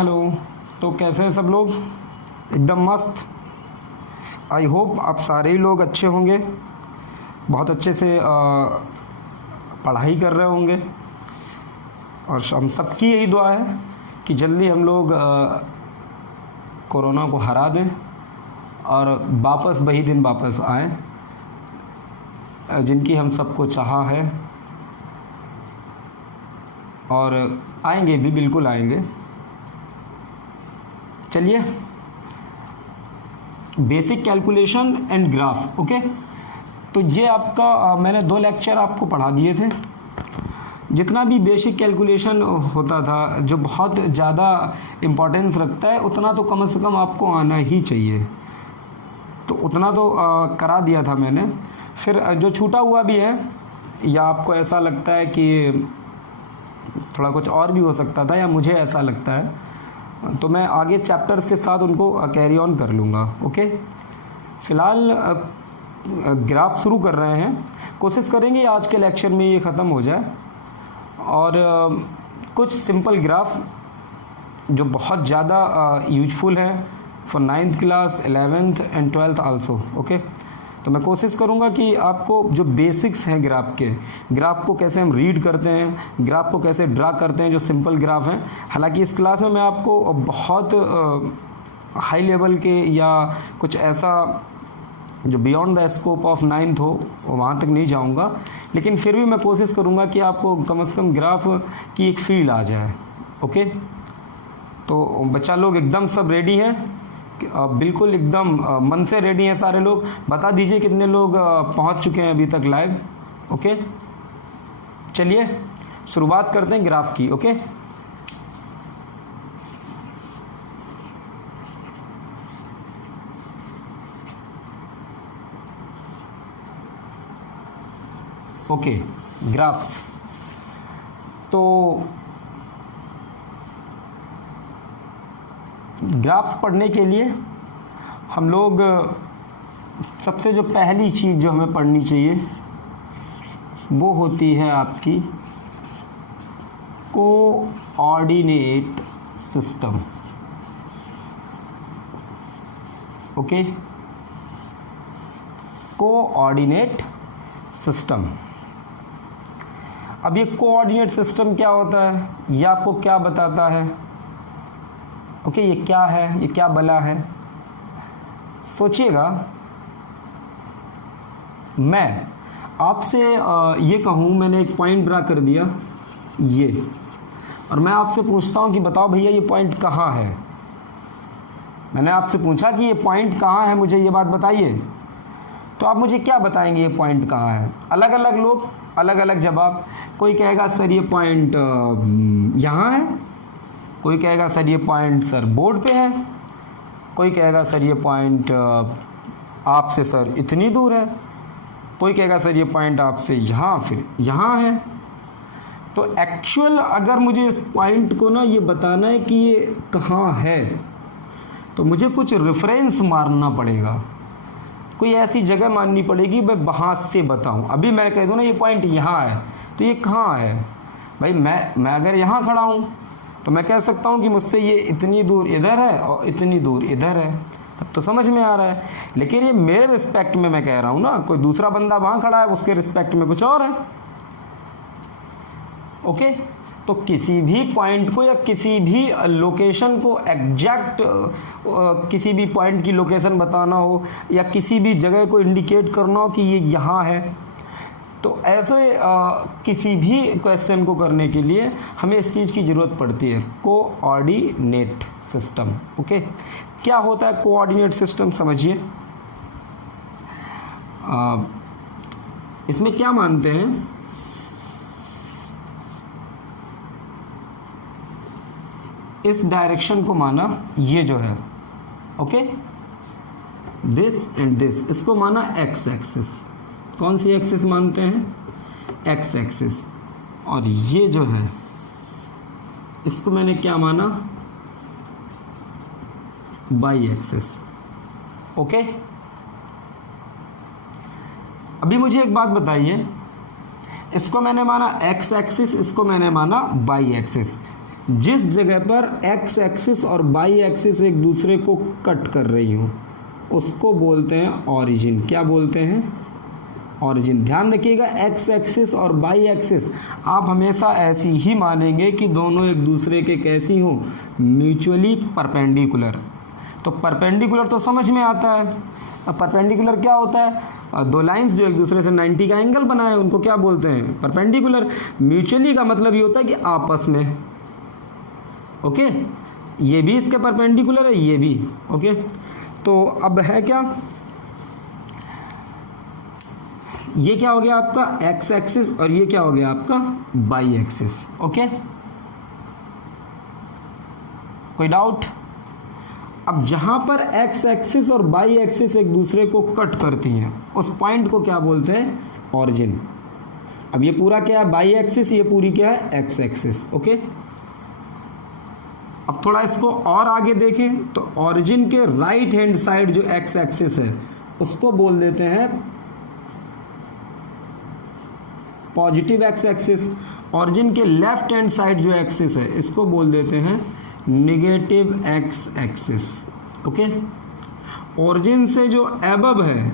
Hello. तो कैसे हैं सब लोग? एकदम मस्त। आई होप आप सारे ही लोग अच्छे होंगे, बहुत अच्छे से पढ़ाई कर रहे होंगे, और हम सबकी यही दुआ है कि जल्दी हम लोग कोरोना को हरा दें और वापस वही दिन वापस आए जिनकी हम सबको चाहा है, और आएंगे भी, बिल्कुल आएंगे। चलिए, basic calculation and graph. Okay, तो ये आपका मैंने 2 लेक्चर आपको पढ़ा दिए थे। जितना भी बेसिक कैलकुलेशन होता था, जो बहुत ज़्यादा इम्पोर्टेंस रखता है, उतना तो कम से कम आपको आना ही चाहिए, तो उतना तो करा दिया था मैंने। फिर जो छूटा हुआ भी है, या आपको ऐसा लगता है कि थोड़ा कुछ और भी हो सकता था, या मुझे ऐसा लगता है, तो मैं आगे चैप्टर्स के साथ उनको कैरी ऑन कर लूँगा। ओके, फ़िलहाल ग्राफ शुरू कर रहे हैं। कोशिश करेंगे आज के लेक्चर में ये ख़त्म हो जाए, और कुछ सिंपल ग्राफ जो बहुत ज़्यादा यूजफुल है for 9th class, 11th and 12th also. Okay, तो मैं कोशिश करूंगा कि आपको जो बेसिक्स हैं ग्राफ के, ग्राफ को कैसे हम रीड करते हैं, ग्राफ को कैसे ड्रा करते हैं, जो सिंपल ग्राफ हैं। हालांकि इस क्लास में मैं आपको बहुत हाई लेवल के या कुछ ऐसा जो beyond the scope of 9th हो, वहाँ तक नहीं जाऊँगा, लेकिन फिर भी मैं कोशिश करूँगा कि आपको कम से कम ग्राफ की एक फील आ जाए। ओके, तो बच्चा लोग एकदम सब रेडी हैं? बिल्कुल एकदम मन से रेडी हैं सारे लोग? बता दीजिए कितने लोग पहुंच चुके हैं अभी तक लाइव। ओके, चलिए शुरुआत करते हैं ग्राफ की। Okay, okay, graphs. तो ग्राफ्स पढ़ने के लिए हम लोग सबसे जो पहली चीज़ जो हमें पढ़नी चाहिए वो होती है आपकी coordinate system. Okay, coordinate system. अब ये कोऑर्डिनेट सिस्टम क्या होता है, ये आपको क्या बताता है? ओके, ये क्या है, ये क्या बला है? सोचिएगा, मैं आपसे ये कहूँ, मैंने एक पॉइंट ड्रा कर दिया ये, और मैं आपसे पूछता हूँ कि बताओ भैया ये पॉइंट कहाँ है। मैंने आपसे पूछा कि ये पॉइंट कहाँ है, मुझे ये बात बताइए, तो आप मुझे क्या बताएंगे ये पॉइंट कहाँ है? अलग अलग लोग अलग अलग जवाब। कोई कहेगा सर ये पॉइंट यहाँ है, कोई कहेगा सर ये पॉइंट सर बोर्ड पे है, कोई कहेगा सर ये पॉइंट आपसे सर इतनी दूर है, कोई कहेगा सर ये पॉइंट आपसे यहाँ फिर यहाँ है। तो एक्चुअल अगर मुझे इस पॉइंट को ना ये बताना है कि ये कहाँ है, तो मुझे कुछ रेफरेंस मारना पड़ेगा, कोई ऐसी जगह माननी पड़ेगी मैं वहाँ से बताऊँ। अभी मैं कह दूँ ना ये पॉइंट यहाँ है, तो ये कहाँ है भाई? मैं अगर यहाँ खड़ा हूँ तो मैं कह सकता हूँ कि मुझसे ये इतनी दूर इधर है और इतनी दूर इधर है, तब तो समझ में आ रहा है। लेकिन ये मेरे रिस्पेक्ट में मैं कह रहा हूँ ना, कोई दूसरा बंदा वहाँ खड़ा है, उसके रिस्पेक्ट में कुछ और है। ओके, तो किसी भी पॉइंट को या किसी भी लोकेशन को एग्जैक्ट किसी भी पॉइंट की लोकेशन बताना हो, या किसी भी जगह को इंडिकेट करना हो कि ये यहाँ है, तो ऐसे किसी भी क्वेश्चन को करने के लिए हमें इस चीज़ की ज़रूरत पड़ती है, कोऑर्डिनेट सिस्टम। ओके, क्या होता है कोऑर्डिनेट सिस्टम? समझिए, इसमें क्या मानते हैं, इस डायरेक्शन को माना ये जो है, ओके, दिस एंड दिस, इसको माना एक्स एक्सिस। कौन सी एक्सिस मानते हैं? X axis. और ये जो है इसको मैंने क्या माना? Y axis. ओके, अभी मुझे एक बात बताइए, इसको मैंने माना एक्स एक्सिस, इसको मैंने माना वाई एक्सिस। जिस जगह पर एक्स एक्सिस और वाई एक्सिस एक दूसरे को कट कर रही हूँ उसको बोलते हैं ऑरिजिन। क्या बोलते हैं? ऑरिजिन। ध्यान रखिएगा, एक्स एक्सिस और वाई एक्सिस आप हमेशा ऐसी ही मानेंगे कि दोनों एक दूसरे के कैसी हों, म्यूचुअली परपेंडिकुलर। तो परपेंडिकुलर तो समझ में आता है। अब परपेंडिकुलर क्या होता है? दो लाइंस जो एक दूसरे से 90 का एंगल बनाए उनको क्या बोलते हैं? परपेंडिकुलर। म्यूचुअली का मतलब ये होता है कि आपस में। ओके, ये भी इसके परपेंडिकुलर है, ये भी। ओके, तो अब है क्या, ये क्या हो गया आपका एक्स एक्सिस और ये क्या हो गया आपका वाई एक्सिस। ओके, कोई डाउट? अब जहां पर एक्स एक्सिस और वाई एक्सिस एक दूसरे को कट करती हैं उस पॉइंट को क्या बोलते हैं? ऑरिजिन। अब ये पूरा क्या है? वाई एक्सिस, ये पूरी क्या है? X axis. ओके, अब थोड़ा इसको और आगे देखें तो ऑरिजिन के राइट हैंड साइड जो एक्स एक्सिस है उसको बोल देते हैं पॉजिटिव एक्स एक्सिस। ऑरिजिन के लेफ्ट हैंड साइड जो एक्सिस है इसको बोल देते हैं negative x axis. Okay, origin से जो एबव है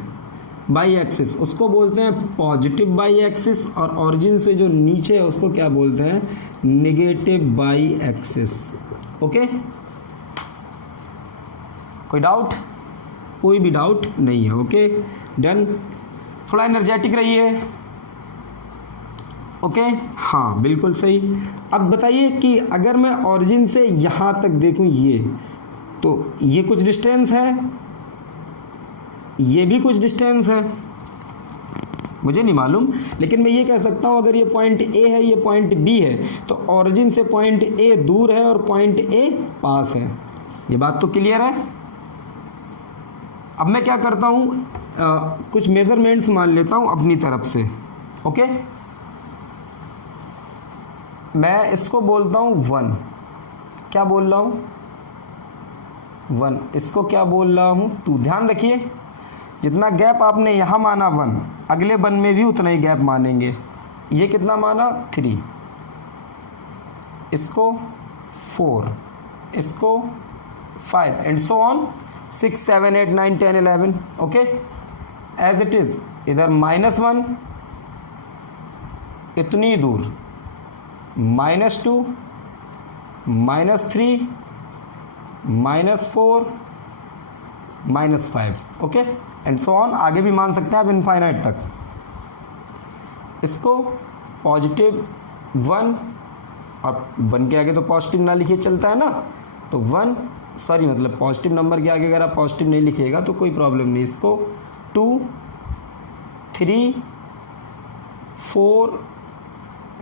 बाई एक्सिस उसको बोलते हैं पॉजिटिव बाई एक्सिस और ऑरिजिन से जो नीचे है उसको क्या बोलते हैं? Negative by axis. ओके, कोई डाउट? कोई भी डाउट नहीं है। Okay, done. थोड़ा एनर्जेटिक रहिए। ओके, हाँ बिल्कुल सही। अब बताइए कि अगर मैं ऑरिजिन से यहां तक देखूं ये, तो ये कुछ डिस्टेंस है, ये भी कुछ डिस्टेंस है, मुझे नहीं मालूम, लेकिन मैं ये कह सकता हूं अगर ये पॉइंट ए है, ये पॉइंट बी है, तो ऑरिजिन से पॉइंट ए दूर है और पॉइंट ए पास है। ये बात तो क्लियर है। अब मैं क्या करता हूं, कुछ मेजरमेंट्स मान लेता हूं अपनी तरफ से। ओके, मैं इसको बोलता हूं 1। क्या बोल रहा हूं? 1। इसको क्या बोल रहा हूं? 2। ध्यान रखिए, जितना गैप आपने यहां माना 1, अगले 1 में भी उतना ही गैप मानेंगे। ये कितना माना? 3। इसको 4, इसको 5 and so on 6 7 8 9 10 11। Okay, as it is. इधर -1 इतनी दूर, -2, -3, -4, -5। Okay, and so on. आगे भी मान सकते हैं आप इनफाइनाइट तक। इसको पॉजिटिव 1 और 1 के आगे तो पॉजिटिव ना लिखिए, चलता है ना, तो 1 सॉरी मतलब पॉजिटिव नंबर के आगे अगर आप पॉजिटिव नहीं लिखिएगा तो कोई प्रॉब्लम नहीं। इसको 2 3 4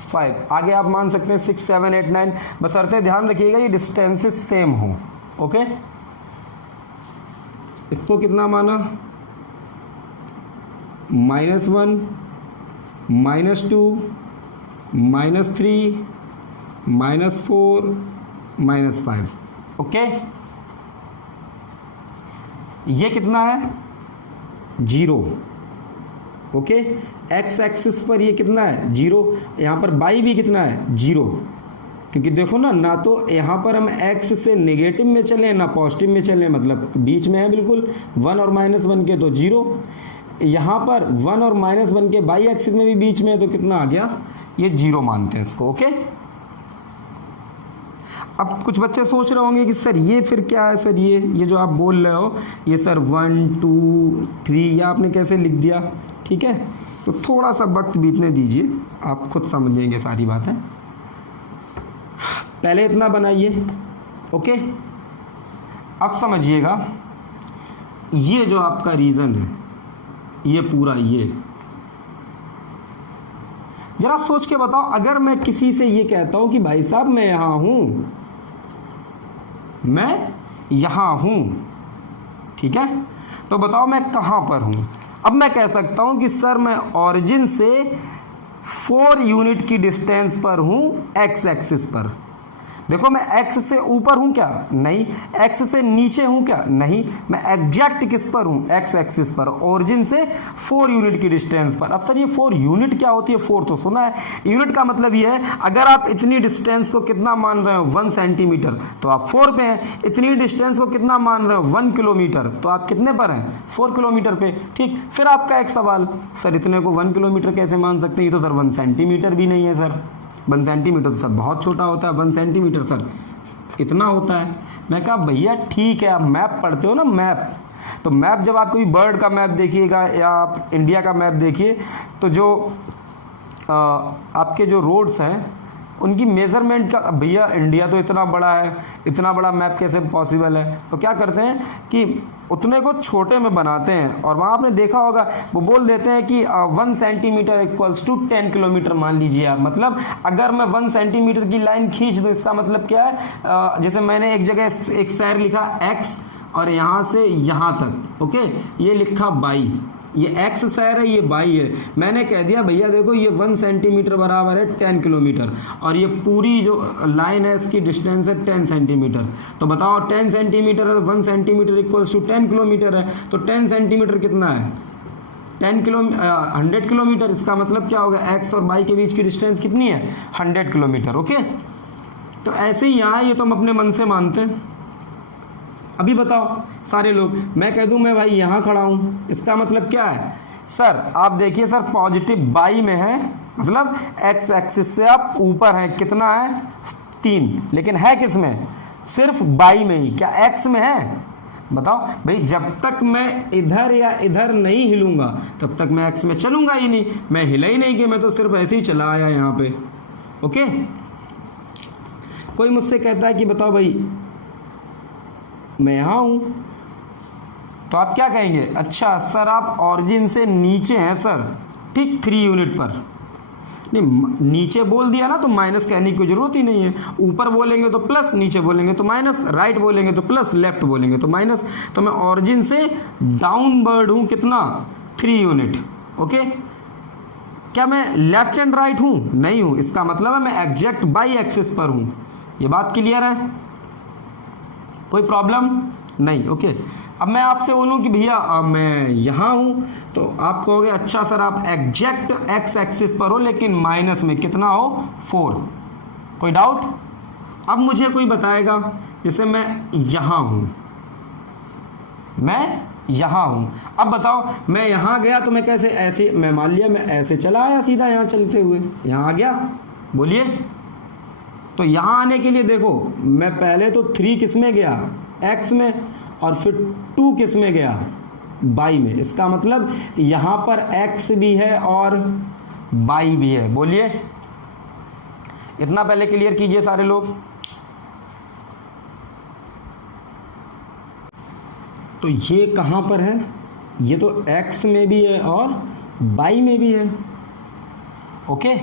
5 आगे आप मान सकते हैं 6 7 8 9, बशर्ते ध्यान रखिएगा ये डिस्टेंसेस सेम हो। ओके, इसको कितना माना? -1 -2 -3 -4 -5। ओके, ये कितना है? 0। ओके, एक्स एक्सिस पर ये कितना है? 0। यहां पर बाई भी कितना है? 0। क्योंकि देखो ना, ना तो यहां पर हम एक्स से नेगेटिव में चले ना पॉजिटिव में चले, मतलब बीच में है बिल्कुल। 1 और -1 के तो 0। यहां पर 1 और -1 के बाई एक्सिस में भी बीच में है, तो कितना आ गया? ये 0 मानते हैं इसको। ओके, अब कुछ बच्चे सोच रहे होंगे कि सर ये फिर क्या है? सर ये जो आप बोल रहे हो ये सर 1 2 3 या आपने कैसे लिख दिया? ठीक है, तो थोड़ा सा वक्त बीतने दीजिए, आप खुद समझेंगे सारी बातें। पहले इतना बनाइए। ओके, अब समझिएगा, ये जो आपका रीजन है, ये पूरा, ये जरा सोच के बताओ, अगर मैं किसी से ये कहता हूं कि भाई साहब मैं यहां हूं, मैं यहां हूं, ठीक है, तो बताओ मैं कहां पर हूं? अब मैं कह सकता हूं कि सर मैं ऑरिजिन से 4 यूनिट की डिस्टेंस पर हूं एक्स एक्सिस पर। देखो मैं x से ऊपर हूं क्या? नहीं। x से नीचे हूं क्या? नहीं। मैं एग्जैक्ट किस पर हूं? x एक्सिस पर, ओरिजिन से 4 यूनिट की डिस्टेंस पर। अब सर ये 4 यूनिट क्या होती है? 4 तो सुना है। यूनिट का मतलब ये है अगर आप इतनी डिस्टेंस को कितना मान रहे हो 1 सेंटीमीटर तो आप 4 पे हैं। इतनी डिस्टेंस को कितना मान रहे हो 1 किलोमीटर तो आप कितने पर हैं? 4 किलोमीटर पे। ठीक, फिर आपका एक सवाल, सर इतने को 1 किलोमीटर कैसे मान सकते हैं? ये तो सर 1 सेंटीमीटर भी नहीं है सर। 1 सेंटीमीटर तो सर बहुत छोटा होता है। 1 सेंटीमीटर सर इतना होता है। मैं कहा भैया ठीक है, आप मैप पढ़ते हो ना, मैप, तो मैप जब आप कोई बर्ड का मैप देखिएगा या आप इंडिया का मैप देखिए तो जो आपके जो रोड्स हैं उनकी मेज़रमेंट का, भैया इंडिया तो इतना बड़ा है, इतना बड़ा मैप कैसे पॉसिबल है? तो क्या करते हैं कि उतने को छोटे में बनाते हैं और वहाँ आपने देखा होगा वो बोल देते हैं कि 1 सेंटीमीटर इक्वल्स टू 10 किलोमीटर मान लीजिए आप। मतलब अगर मैं 1 सेंटीमीटर की लाइन खींच दूँ इसका मतलब क्या है? जैसे मैंने एक जगह एक शहर लिखा x और यहाँ से यहाँ तक, ओके, ये लिखा बाई, ये x शहर है, ये बाई है। मैंने कह दिया भैया देखो ये 1 सेंटीमीटर बराबर है 10 किलोमीटर और ये पूरी जो लाइन है इसकी डिस्टेंस है 10 सेंटीमीटर। तो बताओ 10 सेंटीमीटर है, 1 सेंटीमीटर इक्वल्स टू 10 किलोमीटर है, तो 10 सेंटीमीटर कितना है? 100 किलोमीटर। इसका मतलब क्या होगा? x और बाई के बीच की डिस्टेंस कितनी है? 100 किलोमीटर। ओके, तो ऐसे ही यहाँ ये तो हम अपने मन से मानते हैं। अभी बताओ सारे लोग, मैं कह दूं मैं भाई यहाँ खड़ा हूँ, इसका मतलब क्या है? सर आप देखिए सर पॉजिटिव बाई में है, मतलब x एक्सिस से आप ऊपर हैं, कितना है? 3, लेकिन है किस में? सिर्फ बाई में ही। क्या x में है? बताओ भाई, जब तक मैं इधर या इधर नहीं हिलूंगा तब तक मैं x में चलूंगा ही नहीं। मैं हिला ही नहीं कि मैं तो सिर्फ ऐसे ही चला आया यहाँ पे। ओके, कोई मुझसे कहता है कि बताओ भाई मैं यहाँ हूँ, तो आप क्या कहेंगे? अच्छा सर आप ऑरिजिन से नीचे हैं सर, ठीक 3 यूनिट पर। नहीं, नीचे बोल दिया ना तो माइनस कहने की जरूरत ही नहीं है। ऊपर बोलेंगे तो प्लस, नीचे बोलेंगे तो माइनस, राइट बोलेंगे तो प्लस, लेफ्ट बोलेंगे तो माइनस। तो मैं ऑरिजिन से डाउनवर्ड हूँ कितना? 3 यूनिट। ओके, क्या मैं लेफ्ट एंड राइट हूँ? नहीं हूँ। इसका मतलब है मैं एग्जैक्ट बाई एक्सिस पर हूँ। ये बात क्लियर है? कोई प्रॉब्लम नहीं। ओके, अब मैं आपसे बोलूं कि भैया मैं यहाँ हूं, तो आप कहोगे अच्छा सर आप एग्जैक्ट x एक्सिस पर हो लेकिन माइनस में कितना हो? 4। कोई डाउट? अब मुझे कोई बताएगा, जैसे मैं यहाँ हूं, मैं यहाँ हूं, अब बताओ मैं यहाँ गया तो मैं कैसे? ऐसे, मैं मान लिया मैं ऐसे चला आया सीधा यहाँ चलते हुए, यहाँ आ गया। बोलिए, तो यहाँ आने के लिए देखो मैं पहले तो 3 किस में गया? x में, और फिर 2 किस में गया? बाई में। इसका मतलब यहाँ पर x भी है और बाई भी है। बोलिए, इतना पहले क्लियर कीजिए सारे लोग। तो ये कहाँ पर है? ये तो x में भी है और बाई में भी है। ओके,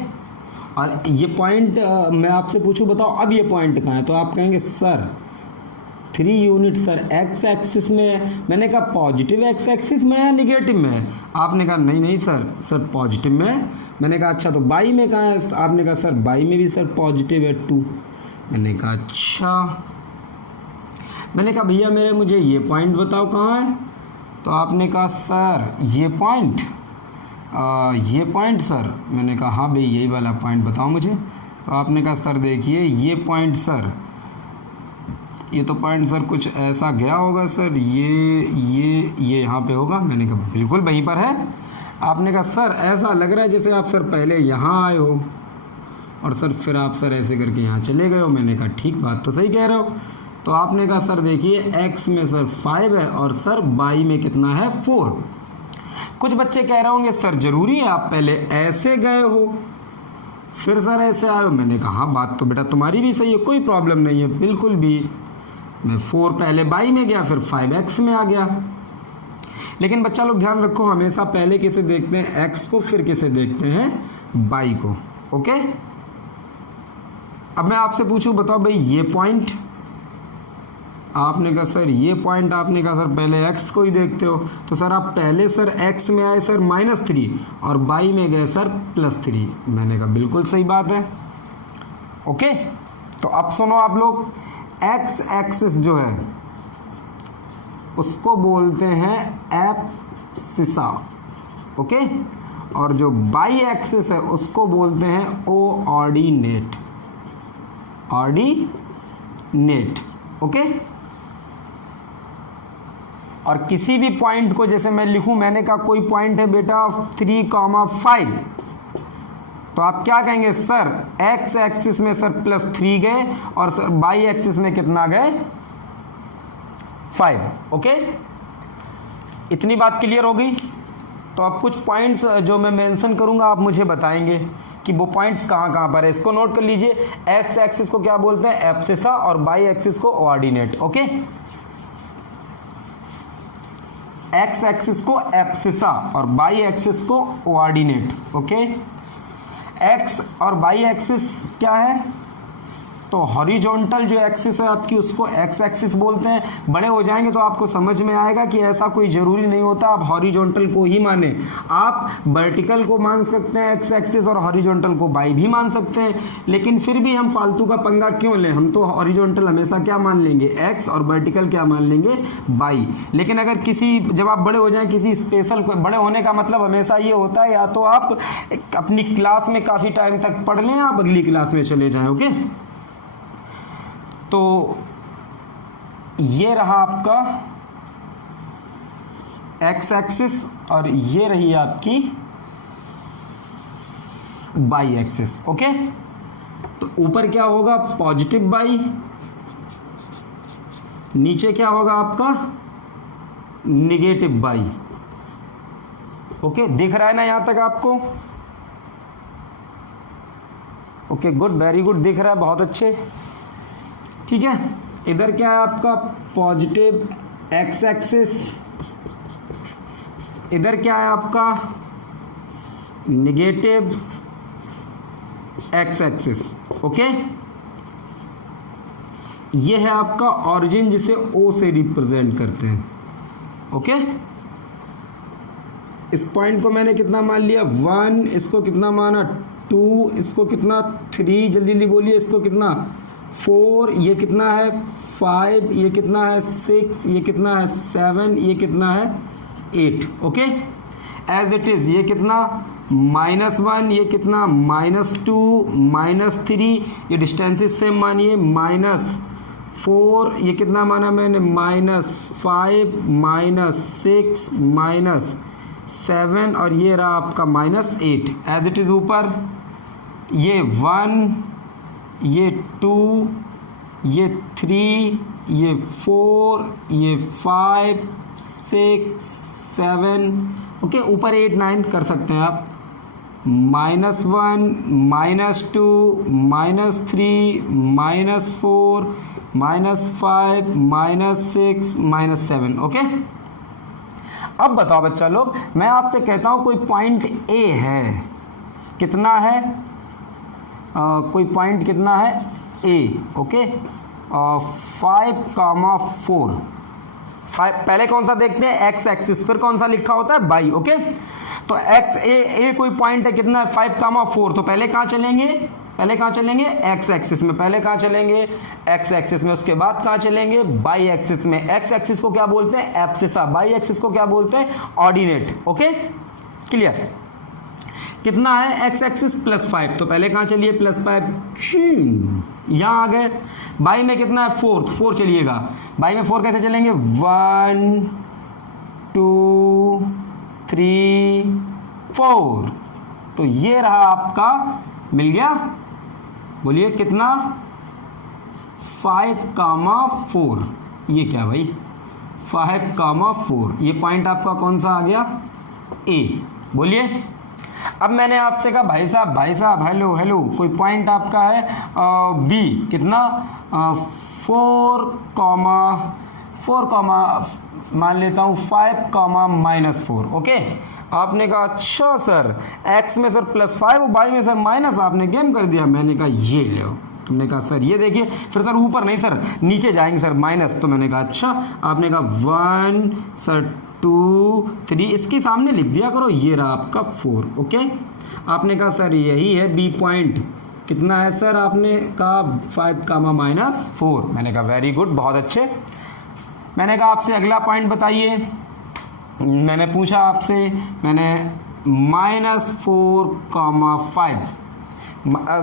और ये पॉइंट मैं आपसे पूछूं बताओ अब ये पॉइंट कहाँ है? तो आप कहेंगे sir 3 unit sir x axis में है। मैंने कहा पॉजिटिव x एक्सिस में है निगेटिव में है? आपने कहा नहीं नहीं सर पॉजिटिव में है। मैंने कहा अच्छा तो बाई में कहाँ है? आपने कहा सर बाई में भी सर पॉजिटिव है 2। मैंने कहा अच्छा। मैंने कहा भैया मुझे ये पॉइंट बताओ कहाँ है? तो आपने कहा सर ये पॉइंट सर। मैंने कहा हाँ भाई यही वाला पॉइंट बताओ मुझे। तो आपने कहा सर देखिए ये पॉइंट सर, ये तो पॉइंट सर कुछ ऐसा गया होगा सर, ये यहाँ पे होगा। मैंने कहा बिल्कुल वहीं पर है। आपने कहा सर ऐसा लग रहा है जैसे आप सर पहले यहाँ आए हो और सर फिर आप सर ऐसे करके यहाँ चले गए हो। मैंने कहा ठीक, बात तो सही कह रहे हो। तो आपने कहा सर देखिए x में सर 5 है और सर बाई में कितना है? 4। कुछ बच्चे कह रहे होंगे सर जरूरी है आप पहले ऐसे गए हो फिर सर ऐसे आए हो। मैंने कहा हाँ बात तो बेटा तुम्हारी भी सही है, कोई प्रॉब्लम नहीं है बिल्कुल भी। मैं 4 पहले बाई में गया फिर 5x में आ गया। लेकिन बच्चा लोग ध्यान रखो, हमेशा पहले किसे देखते हैं? x को, फिर किसे देखते हैं? बाई को। ओके, अब मैं आपसे पूछूं बताओ भाई ये पॉइंट, आपने कहा सर ये पॉइंट, आपने कहा सर पहले x को ही देखते हो। तो सर आप पहले सर x में आए सर -3 और बाई में गए सर +3। मैंने कहा बिल्कुल सही बात है। ओके, तो अब सुनो आप लोग, एक्स एक्सिस जो है उसको बोलते हैं एब्सिसा, ओके, और जो बाई एक्सिस है उसको बोलते हैं ऑर्डिनेट, ऑर्डिनेट, ओके। और किसी भी पॉइंट को जैसे मैं लिखूं, मैंने कहा कोई पॉइंट है बेटा 3,5, तो आप क्या कहेंगे सर, एक्स एक्सिस में सर +3 गए और सर बाई एक्सिस में कितना गए, 5, ओके। इतनी बात क्लियर हो गई। तो अब कुछ पॉइंट्स जो मैं मेंशन करूंगा आप मुझे बताएंगे कि वो पॉइंट्स कहाँ कहाँ पर है। इसको नोट कर लीजिए, एक्स एक्सिस को क्या बोलते हैं, एब्सिसा, और बाई एक्सिस को ऑर्डिनेट, ओके। एक्स एक्सिस को एब्सिसा और बाई एक्सिस को ऑर्डिनेट, ओके। एक्स और बाई एक्सिस क्या है, तो हॉरिजॉन्टल जो एक्सिस है आपकी उसको एक्स एक्सिस बोलते हैं। बड़े हो जाएंगे तो आपको समझ में आएगा कि ऐसा कोई जरूरी नहीं होता आप हॉरिजॉन्टल को ही माने, आप वर्टिकल को मान सकते हैं एक्स एक्सिस और हॉरिजॉन्टल को बाई भी मान सकते हैं, लेकिन फिर भी हम फालतू का पंगा क्यों लें, हम तो हॉरिजॉन्टल हमेशा क्या मान लेंगे, एक्स, और वर्टिकल क्या मान लेंगे, बाई। लेकिन अगर किसी, जब आप बड़े हो जाएं, किसी स्पेशल, बड़े होने का मतलब हमेशा ये होता है या तो आप अपनी क्लास में काफी टाइम तक पढ़ लें, आप अगली क्लास में चले जाएं, ओके। तो ये रहा आपका एक्स एक्सिस और ये रही आपकी बाई एक्सिस, ओके। तो ऊपर क्या होगा, पॉजिटिव बाई, नीचे क्या होगा आपका निगेटिव बाई, ओके। दिख रहा है ना यहां तक आपको, ओके, गुड, वेरी गुड, दिख रहा है, बहुत अच्छे, ठीक है। इधर क्या है आपका पॉजिटिव एक्स एक्सिस, इधर क्या है आपका निगेटिव एक्स एक्सिस, ओके। ये है आपका ऑरिजिन जिसे ओ से रिप्रेजेंट करते हैं, ओके। इस पॉइंट को मैंने कितना मान लिया, 1, इसको कितना माना 2, इसको कितना 3, जल्दी जल्दी बोलिए, इसको कितना 4, ये कितना है 5, ये कितना है 6, ये कितना है 7, ये कितना है 8, ओके। एज इट इज ये कितना -1, ये कितना -2, -3, ये डिस्टेंसेस सेम मानिए, -4, ये कितना माना मैंने -5, -6, -7, और ये रहा आपका -8। एज इट इज ऊपर ये 1, ये 2, ये 3, ये 4, ये 5, 6, 7, ओके। ऊपर 8, 9 कर सकते हैं आप, -1, -2, -3, -4, -5, -6, -7, ओके। अब बताओ बच्चा लोग, मैं आपसे कहता हूं कोई पॉइंट ए है, कितना है, कोई पॉइंट कितना है ए, ओके, 5,4, पहले कौन सा देखते हैं, एक्स एक्सिस, फिर कौन सा लिखा होता है, बाई, ओके। तो एक्स ए कोई पॉइंट है कितना है 5,4, तो पहले कहाँ चलेंगे, पहले कहाँ चलेंगे, एक्स एक्सिस में, पहले कहाँ चलेंगे, एक्स एक्सिस में, उसके बाद कहाँ चलेंगे, बाई एक्सिस में। एक्स एक्सिस को क्या बोलते हैं, एब्सिसा, बाई एक्सिस को क्या बोलते हैं, ऑर्डिनेट, ओके, क्लियर। कितना है एक्स एक्सिस +5, तो पहले कहाँ चलिए, +5, यहां आ गए। बाई में कितना है 4 चलिएगा, बाई में 4 कैसे चलेंगे, 1, 2, 3, 4, तो ये रहा आपका, मिल गया, बोलिए कितना, 5,4, ये क्या भाई 5,4, ये पॉइंट आपका कौन सा आ गया, ए, बोलिए। अब मैंने आपसे कहा भाई साहब हेलो हेलो, कोई पॉइंट आपका है बी, कितना 4, मान लेता हूँ 5, -4, ओके। आपने कहा अच्छा सर, एक्स में सर +5 और बाई में सर माइनस, आपने गेम कर दिया। मैंने कहा ये लो, तुमने कहा सर ये देखिए, फिर सर ऊपर नहीं सर नीचे जाएंगे सर माइनस, तो मैंने कहा अच्छा। आपने कहा 1 सर 2 3, इसके सामने लिख दिया करो, ये रहा आपका 4, ओके। आपने कहा सर यही है बी पॉइंट, कितना है सर? आपने कहा 5 कामा -4। मैंने कहा वेरी गुड, बहुत अच्छे। मैंने कहा आपसे अगला पॉइंट बताइए। मैंने पूछा आपसे, मैंने -4 कामा 5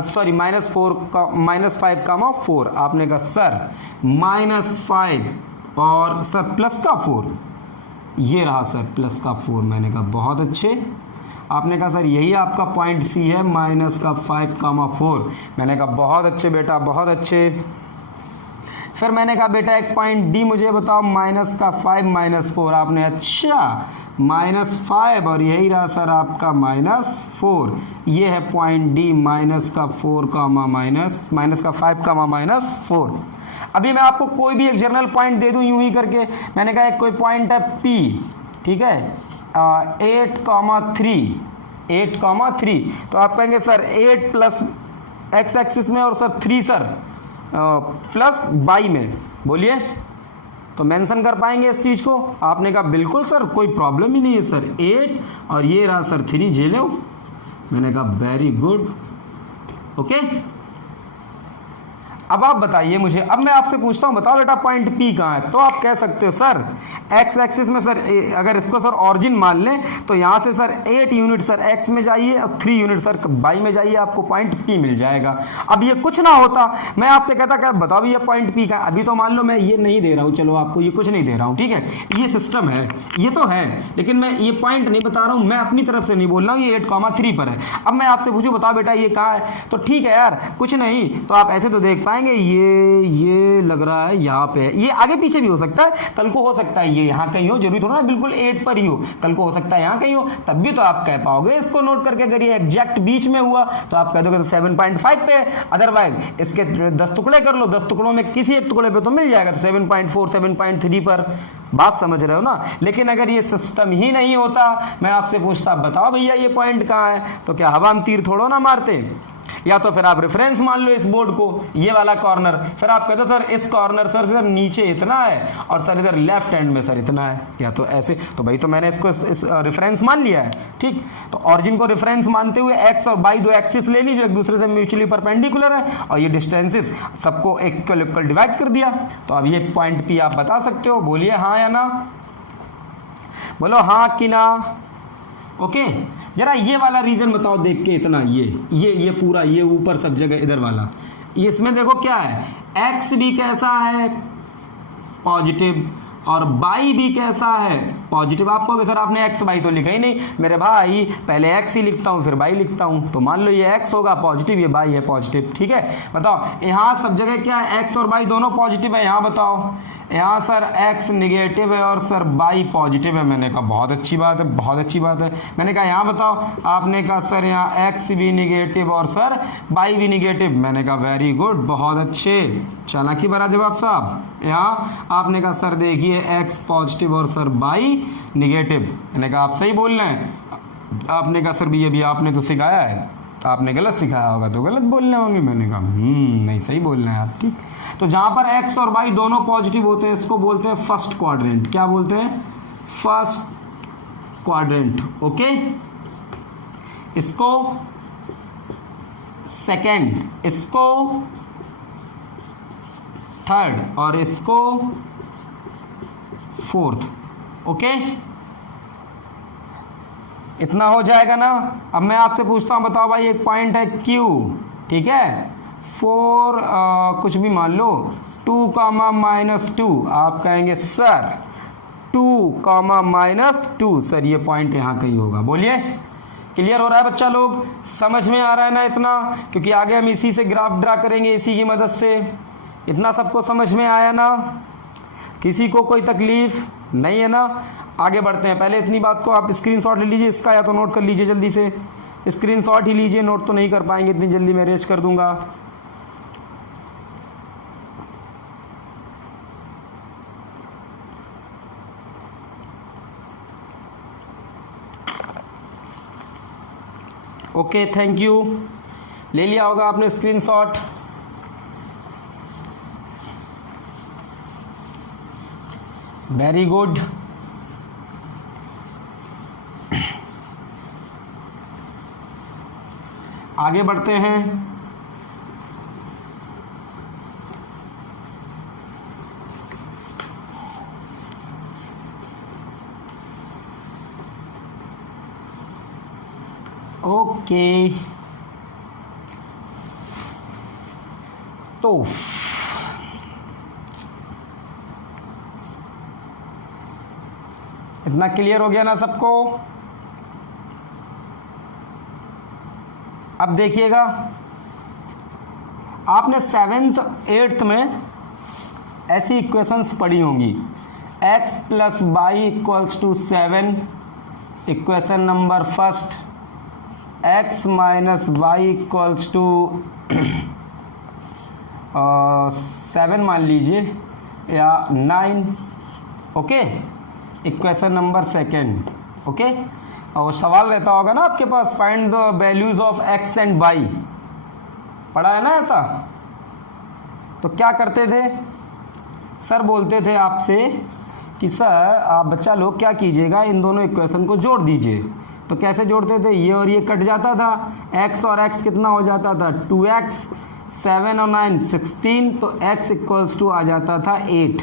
सॉरी -5 कामा 4। आपने कहा सर -5 और सर प्लस का 4, ये रहा सर प्लस का 4। मैंने कहा बहुत अच्छे। आपने कहा सर यही आपका पॉइंट सी है, -5 कामा 4। मैंने कहा बहुत अच्छे बेटा, बहुत अच्छे। फिर मैंने कहा बेटा एक पॉइंट डी मुझे बताओ, -5 -4। आपने अच्छा -5 और यही रहा सर आपका -4। ये है पॉइंट डी, -4 कामा -5 कामा -4। अभी मैं आपको कोई भी एक जर्नल पॉइंट दे दूं यूं ही करके। मैंने कहा एक कोई पॉइंट है P, ठीक है, 8,3। तो आप कहेंगे सर 8 प्लस x एक्सिस में और सर 3 सर प्लस y में, बोलिए तो मेंशन कर पाएंगे इस चीज को? आपने कहा बिल्कुल सर, कोई प्रॉब्लम ही नहीं है सर, 8 और ये रहा सर 3, जे लो। मैंने कहा वेरी गुड, ओके। अब आप बताइए मुझे, अब मैं आपसे पूछता हूं बताओ बेटा पॉइंट P कहाँ है? तो आप कह सकते हो सर x एक्सिस में सर अगर इसको सर ऑरिजिन मान लें तो यहाँ से सर 8 यूनिट सर x में जाइए और 3 यूनिट सर y में जाइए, आपको पॉइंट P मिल जाएगा। अब ये कुछ ना होता, मैं आपसे कहता क्या बताओ भैया पॉइंट P का। अभी तो मान लो मैं ये नहीं दे रहा हूँ, चलो आपको ये कुछ नहीं दे रहा हूँ, ठीक है, ये सिस्टम है, ये तो है, लेकिन मैं ये पॉइंट नहीं बता रहा हूँ, मैं अपनी तरफ से नहीं बोल रहा हूँ, ये 8,3 पर है। अब मैं आपसे पूछूँ बताओ बेटा ये कहाँ है? तो ठीक है यार, कुछ नहीं तो आप ऐसे तो देख पाएंगे, ये लग रहा है यहाँ पे है, ये आगे पीछे भी हो सकता है, कल को हो सकता है ये यहाँ कहीं हो, जरूरी थोड़ा ना बिल्कुल 8 पर ही हो, कल को हो सकता है यहाँ कहीं हो, तब भी तो आप कह पाओगे इसको नोट करके। अगर ये एग्जैक्ट बीच में हुआ तो आप कह दोगे 7.5 पे, अदरवाइज इसके 10 टुकड़े कर लो, 10 टुकड़ों में किसी एक टुकड़े पे तो मिल जाएगा, तो 7.4 7.3 पर। बात समझ रहे हो ना? लेकिन अगर ये सिस्टम ही नहीं होता, मैं आपसे पूछता बताओ भैया ये पॉइंट कहाँ है, तो क्या हवा में तीर थोड़ो ना मारते? या तो फिर आप रेफरेंस मान लो इस बोर्ड को, ये वाला कॉर्नर, फिर आप कहते हो सर इस कॉर्नर सर नीचे इतना है और सर इधर लेफ्ट हैंड में सर इतना है, या तो ऐसे, तो भाई तो मैंने इसको इस रेफरेंस मान लिया है, ठीक। तो ऑरिजिन को रेफरेंस मानते हुए एक्स और वाई दो एक्सिस ले ली जो एक दूसरे से म्यूचुअली परपेंडिकुलर है, और ये डिस्टेंसेस सबको इक्वल डिवाइड कर दिया। तो अब ये पॉइंट P आप बता सकते हो, बोलिए हाँ या ना, बोलो हाँ कि ना। ओके, जरा ये वाला रीजन बताओ देख के, इतना ये पूरा ये ऊपर सब जगह इधर वाला, ये इसमें देखो क्या है, x भी कैसा है पॉजिटिव और y भी कैसा है पॉजिटिव। आप कहोगे सर आपने x y तो लिखा ही नहीं। मेरे भाई पहले x ही लिखता हूँ फिर y लिखता हूँ, तो मान लो ये x होगा पॉजिटिव, ये y है पॉजिटिव, ठीक है। बताओ यहाँ सब जगह क्या है, x और y दोनों पॉजिटिव है। यहाँ बताओ, यहाँ सर x निगेटिव है और सर y पॉजिटिव है। मैंने कहा बहुत अच्छी बात है, बहुत अच्छी बात है। मैंने कहा यहाँ बताओ, आपने कहा सर यहाँ x भी निगेटिव और सर y भी निगेटिव। मैंने कहा वेरी गुड, बहुत अच्छे, चालाकी भरा जवाब साहब। यहाँ आपने कहा सर देखिए x पॉजिटिव और सर y निगेटिव। मैंने कहा आप सही बोल रहे हैं। आपने कहा सर भैया आपने तो सिखाया है, आपने गलत सिखाया होगा तो गलत बोलने होंगे। मैंने कहा नहीं सही बोल रहे हैं आप, ठीक। तो जहां पर x और y दोनों पॉजिटिव होते हैं इसको बोलते हैं फर्स्ट क्वाड्रेंट। क्या बोलते हैं? First quadrant, okay. इसको सेकंड, इसको थर्ड और इसको फोर्थ, ओके। इतना हो जाएगा ना। अब मैं आपसे पूछता हूं, बताओ भाई एक पॉइंट है Q, ठीक है, 4 कुछ भी मान लो 2 कामा -2। आप कहेंगे सर 2 कामा -2, सर ये पॉइंट यहाँ कहीं होगा। बोलिए क्लियर हो रहा है बच्चा लोग? समझ में आ रहा है ना इतना? क्योंकि आगे हम इसी से ग्राफ ड्रा करेंगे, इसी की मदद से। इतना सबको समझ में आया ना? किसी को कोई तकलीफ नहीं है ना? आगे बढ़ते हैं। पहले इतनी बात को आप स्क्रीनशॉट ले लीजिए इसका, या तो नोट कर लीजिए जल्दी से। स्क्रीनशॉट ही लीजिए, नोट तो नहीं कर पाएंगे इतनी जल्दी, मैं अरेंज कर दूंगा। ओके थैंक यू, ले लिया होगा आपने स्क्रीनशॉट। Very good. आगे बढ़ते हैं। ओके, तो इतना क्लियर हो गया ना सबको। अब देखिएगा, आपने 7th 8th में ऐसी इक्वेशंस पढ़ी होंगी। x plus y equals to 7, equation number first. x minus y equals to 7 मान लीजिए, या 9, okay, equation number second, okay. और सवाल रहता होगा ना आपके पास, find the values of x and y, पढ़ा है ना ऐसा। तो क्या करते थे, सर बोलते थे आपसे कि सर आप बच्चा लोग क्या कीजिएगा, इन दोनों इक्वेशन को जोड़ दीजिए। तो कैसे जोड़ते थे, ये और ये कट जाता था, x और x कितना हो जाता था 2x, 7 और 9 16, तो x इक्वल्स टू आ जाता था 8।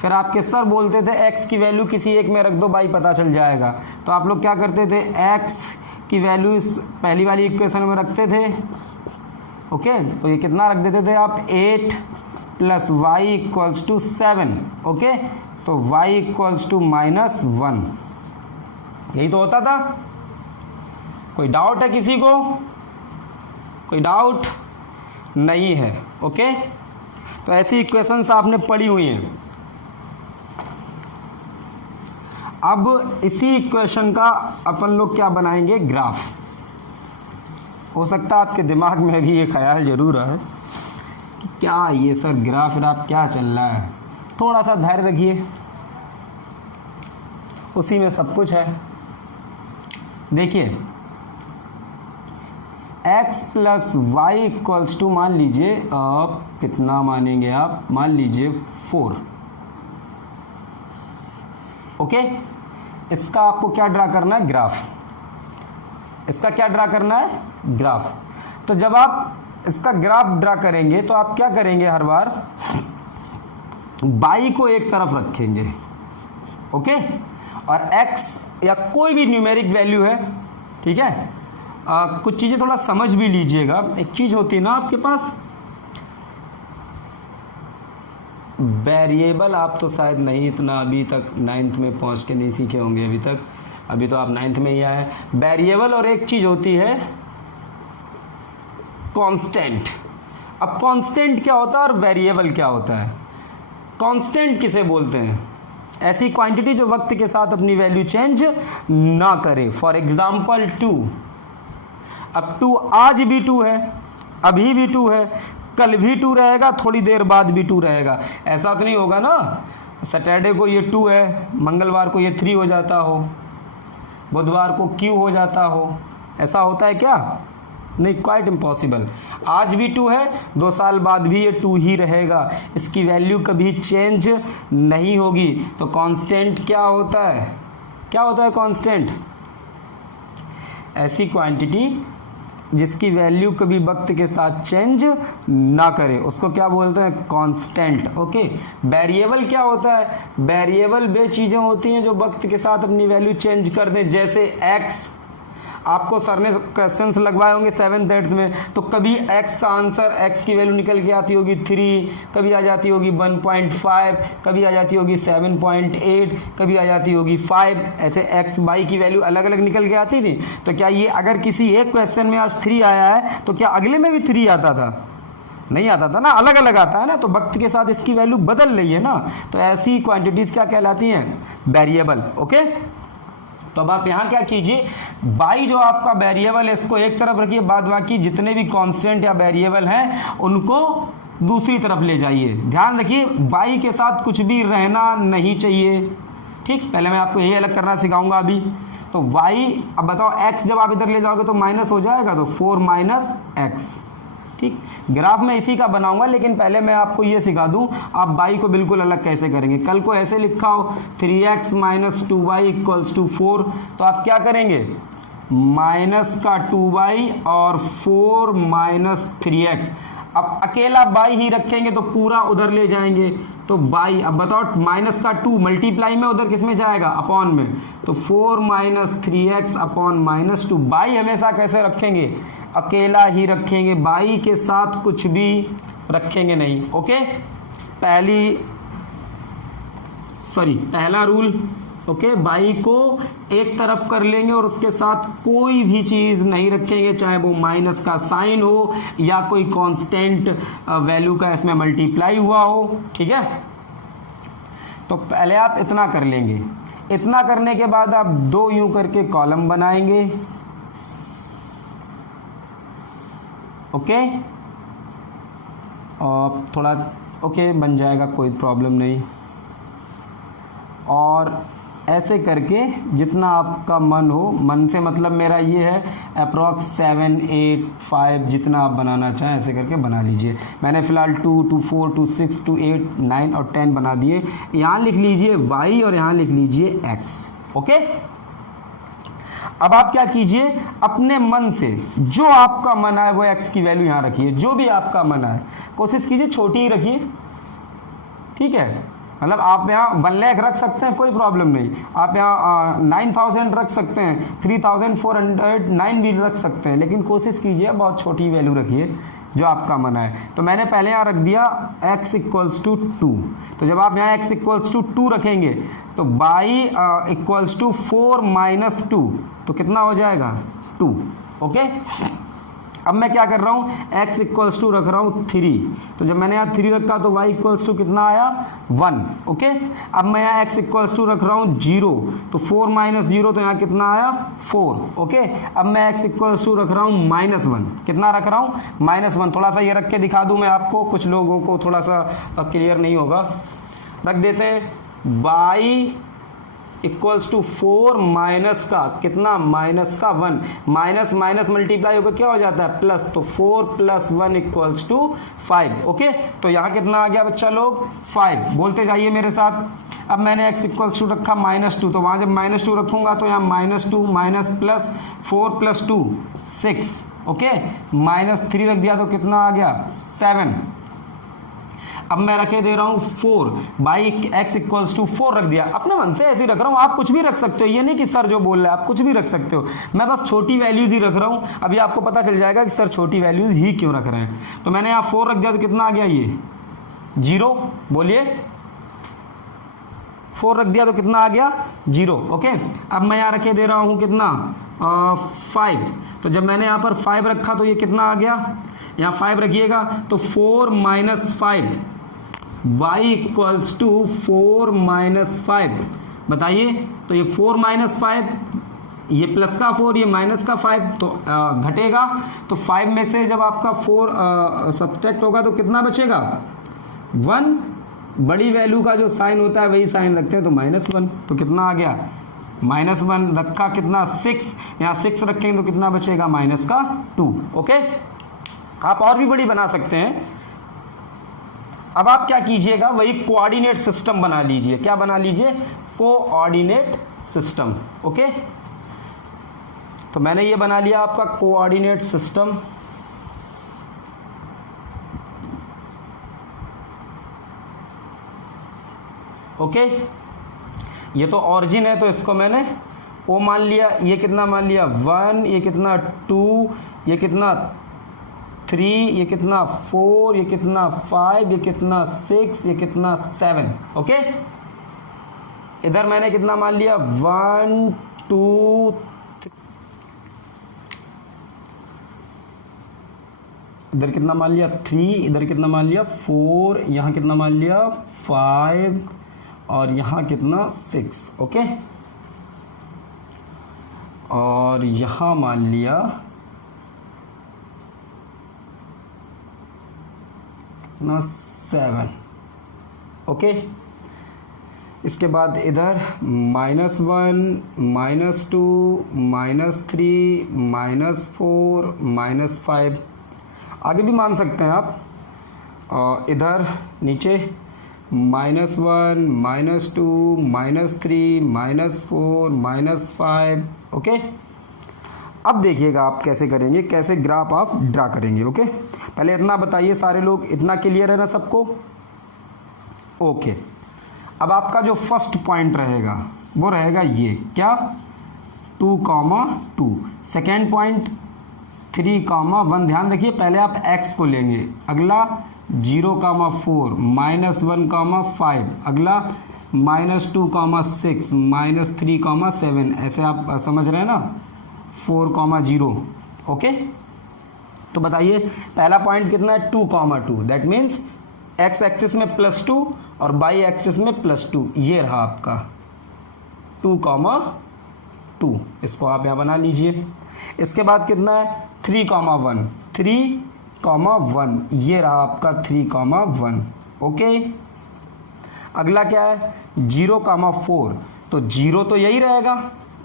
फिर आपके सर बोलते थे x की वैल्यू किसी एक में रख दो भाई, पता चल जाएगा। तो आप लोग क्या करते थे, x की वैल्यू पहली वाली इक्वेशन में रखते थे, ओके। तो ये कितना रख देते थे आप, 8 plus y equals to 7, okay. तो y इक्वल्स टू -1, यही तो होता था। कोई डाउट है किसी को, कोई डाउट नहीं है, ओके। तो ऐसी इक्वेशंस आपने पढ़ी हुई हैं। अब इसी इक्वेशन का अपन लोग क्या बनाएंगे, ग्राफ। हो सकता है आपके दिमाग में भी ये ख्याल जरूर है कि क्या ये सर ग्राफ क्या चल रहा है। थोड़ा सा धैर्य रखिए, उसी में सब कुछ है। देखिए, x plus y equals to, मान लीजिए अब कितना मानेंगे आप, मान लीजिए 4, ओके। इसका आपको क्या ड्रा करना है, ग्राफ। इसका क्या ड्रा करना है, ग्राफ। तो जब आप इसका ग्राफ ड्रा करेंगे तो आप क्या करेंगे, हर बार y को एक तरफ रखेंगे, ओके, और x या कोई भी न्यूमेरिक वैल्यू है, ठीक है। कुछ चीज़ें थोड़ा समझ भी लीजिएगा। एक चीज़ होती है ना आपके पास वेरिएबल, आप तो शायद नहीं इतना अभी तक 9th में पहुंच के नहीं सीखे होंगे अभी तक, अभी तो आप 9th में ही आए। वेरिएबल और एक चीज़ होती है कांस्टेंट। अब कांस्टेंट क्या होता है और वेरिएबल क्या होता है। कांस्टेंट किसे बोलते हैं, ऐसी क्वांटिटी जो वक्त के साथ अपनी वैल्यू चेंज ना करे। फॉर एग्जाम्पल 2, अब 2 आज भी 2 है, अभी भी 2 है, कल भी 2 रहेगा, थोड़ी देर बाद भी 2 रहेगा। ऐसा तो नहीं होगा ना सैटरडे को ये 2 है, मंगलवार को ये 3 हो जाता हो, बुधवार को Q हो जाता हो। ऐसा होता है क्या, नहीं, क्वाइट इम्पॉसिबल। आज भी 2 है, 2 साल बाद भी ये 2 ही रहेगा, इसकी वैल्यू कभी चेंज नहीं होगी। तो कांस्टेंट क्या होता है, क्या होता है कांस्टेंट, ऐसी क्वांटिटी जिसकी वैल्यू कभी वक्त के साथ चेंज ना करे, उसको क्या बोलते हैं, कांस्टेंट, ओके। वेरिएबल क्या होता है, वेरिएबल वे चीज़ें होती हैं जो वक्त के साथ अपनी वैल्यू चेंज कर दें। जैसे x, आपको सर ने क्वेश्चंस लगवाए होंगे 7th 8th में, तो कभी x का आंसर, x की वैल्यू निकल के आती होगी 3, कभी आ जाती होगी 1.5, कभी आ जाती होगी 7.8, कभी आ जाती होगी 5, ऐसे x y की वैल्यू अलग अलग निकल के आती थी। तो क्या ये अगर किसी एक क्वेश्चन में आज 3 आया है तो क्या अगले में भी 3 आता था, नहीं आता था ना, अलग अलग आता है ना। तो वक्त के साथ इसकी वैल्यू बदल रही है ना, तो ऐसी क्वांटिटीज क्या कहलाती हैं, वेरिएबल, ओके। तो अब आप यहाँ क्या कीजिए, y जो आपका वेरिएबल है इसको एक तरफ रखिए, बाद बाकी जितने भी कांस्टेंट या वेरिएबल हैं उनको दूसरी तरफ ले जाइए। ध्यान रखिए y के साथ कुछ भी रहना नहीं चाहिए, ठीक। पहले मैं आपको यही अलग करना सिखाऊंगा अभी। तो y, अब बताओ x जब आप इधर ले जाओगे तो माइनस हो जाएगा, तो 4 माइनस एक्स, ठीक। ग्राफ में इसी का बनाऊंगा, लेकिन पहले मैं आपको ये सिखा दूं आप y को बिल्कुल अलग कैसे करेंगे। कल को ऐसे लिखा हो 3x minus 2y equals to 4, तो आप क्या करेंगे, माइनस का 2y और 4 माइनस 3x। अब अकेला बाई ही रखेंगे तो पूरा उधर ले जाएंगे, तो बाई, अब बताओ माइनस का 2 मल्टीप्लाई में उधर किस में जाएगा, अपॉन में, तो 4 minus 3x upon minus 2। By हमेशा कैसे रखेंगे, अकेला ही रखेंगे, बाई के साथ कुछ भी रखेंगे नहीं। ओके, पहला रूल, ओके, बाई को एक तरफ कर लेंगे और उसके साथ कोई भी चीज नहीं रखेंगे, चाहे वो माइनस का साइन हो या कोई कांस्टेंट वैल्यू का इसमें मल्टीप्लाई हुआ हो। ठीक है, तो पहले आप इतना कर लेंगे, इतना करने के बाद आप 2 यूं करके कॉलम बनाएंगे। ओके, और थोड़ा ओके बन जाएगा, कोई प्रॉब्लम नहीं। और ऐसे करके जितना आपका मन हो, मन से मतलब मेरा ये है अप्रॉक्स 7, 8, 5 जितना आप बनाना चाहें ऐसे करके बना लीजिए। मैंने फ़िलहाल 2, 2, 4, 2, 6, 2, 8, 9 और 10 बना दिए। यहाँ लिख लीजिए y और यहाँ लिख लीजिए x। ओके, अब आप क्या कीजिए, अपने मन से जो आपका मन आए वो x की वैल्यू यहाँ रखिए, जो भी आपका मन आए, कोशिश कीजिए छोटी ही रखिए। ठीक है, मतलब आप यहाँ 1 लाख रख सकते हैं, कोई प्रॉब्लम नहीं। आप यहाँ 9000 रख सकते हैं, 3409 भी रख सकते हैं, लेकिन कोशिश कीजिए बहुत छोटी वैल्यू रखिए जो आपका मन है। तो मैंने पहले यहाँ रख दिया x इक्वल्स टू 2। तो जब आप यहाँ x इक्वल्स टू 2 रखेंगे तो बाई इक्वल्स टू 4 माइनस 2, तो कितना हो जाएगा 2। ओके, अब मैं क्या कर रहा हूँ, x इक्वल्स टू रख रहा हूँ 3। तो जब मैंने यहाँ 3 रखा तो y इक्वल्स टू कितना आया 1। ओके, अब मैं यहाँ x इक्वल्स टू रख रहा हूँ 0, तो 4 माइनस 0 तो यहाँ कितना आया 4। ओके, अब मैं x इक्वल्स टू रख रहा हूँ -1, कितना रख रहा हूँ -1। थोड़ा सा ये रख के दिखा दूँ मैं आपको, कुछ लोगों को थोड़ा सा क्लियर नहीं होगा। रख देते हैं y इक्वल्स टू 4 माइनस का कितना, -1, माइनस माइनस मल्टीप्लाई होकर क्या हो जाता है प्लस, तो 4 + 1 इक्वल्स टू 5। ओके, तो यहाँ कितना आ गया बच्चा लोग 5, बोलते जाइए मेरे साथ। अब मैंने x इक्वल्स टू रखा -2, तो वहाँ जब -2 रखूंगा तो यहाँ -2 माइनस प्लस 4 + 2 6। ओके, -3 रख दिया तो कितना आ गया 7। अब मैं रखे दे रहा हूँ 4, बाई x इक्वल्स टू 4 रख दिया। अपने मन से ऐसे ही रख रहा हूँ, आप कुछ भी रख सकते हो, ये नहीं कि सर जो बोल रहा है, आप कुछ भी रख सकते हो। मैं बस छोटी वैल्यूज ही रख रहा हूँ, अभी आपको पता चल जाएगा कि सर छोटी वैल्यूज ही क्यों रख रहे हैं। तो मैंने यहाँ 4 रख दिया तो कितना आ गया ये 0, बोलिए 4 रख दिया तो कितना आ गया 0। ओके, अब मैं यहाँ रखे दे रहा हूँ कितना 5। तो जब मैंने यहाँ पर 5 रखा तो ये कितना आ गया, यहाँ 5 रखिएगा तो 4 minus 5, y equals to 4 minus 5। बताइए, तो ये 4 माइनस 5, ये प्लस का 4, ये माइनस का 5, तो घटेगा। तो 5 में से जब आपका 4 सब्ट्रैक्ट होगा तो कितना बचेगा 1। बड़ी वैल्यू का जो साइन होता है वही साइन रखते हैं, तो -1, तो कितना आ गया -1 रखा, कितना 6, यहाँ 6 रखेंगे तो कितना बचेगा -2। ओके, आप और भी बड़ी बना सकते हैं। अब आप क्या कीजिएगा, वही कोऑर्डिनेट सिस्टम बना लीजिए। क्या बना लीजिए, कोऑर्डिनेट सिस्टम। ओके, तो मैंने ये बना लिया आपका कोऑर्डिनेट सिस्टम। ओके, ये तो ऑरिजिन है तो इसको मैंने ओ मान लिया। ये कितना मान लिया 1, ये कितना 2, ये कितना 3, ये कितना 4, ये कितना 5, ये कितना 6, ये कितना 7। ओके, इधर मैंने कितना मान लिया 1, 2, 3, इधर कितना मान लिया 3, इधर कितना मान लिया 4, यहाँ कितना मान लिया 5 और यहाँ कितना 6। ओके, और यहाँ मान लिया 7। ओके, इसके बाद इधर -1, -2, -3, -4, -5 आगे भी मान सकते हैं आप। और इधर नीचे -1, -2, -3, -4, -5। ओके, अब देखिएगा आप कैसे करेंगे, कैसे ग्राफ आप ड्रा करेंगे। ओके, पहले इतना बताइए सारे लोग, इतना क्लियर है ना सबको? ओके, अब आपका जो फर्स्ट पॉइंट रहेगा वो रहेगा ये, क्या? 2,2। Second point 3,1। ध्यान रखिए पहले आप x को लेंगे, अगला 0,4 -1,5, अगला -2,6 -3,7, ऐसे आप समझ रहे हैं ना, 4,0। ओके, तो बताइए पहला पॉइंट कितना है? 2,2। दैट मीन्स x एक्सिस में +2 और y एक्सिस में +2, ये रहा आपका 2,2। इसको आप यहाँ बना लीजिए। इसके बाद कितना है? 3,1। 3,1, ये रहा आपका 3,1। ओके, अगला क्या है? 0,4। तो 0 तो यही रहेगा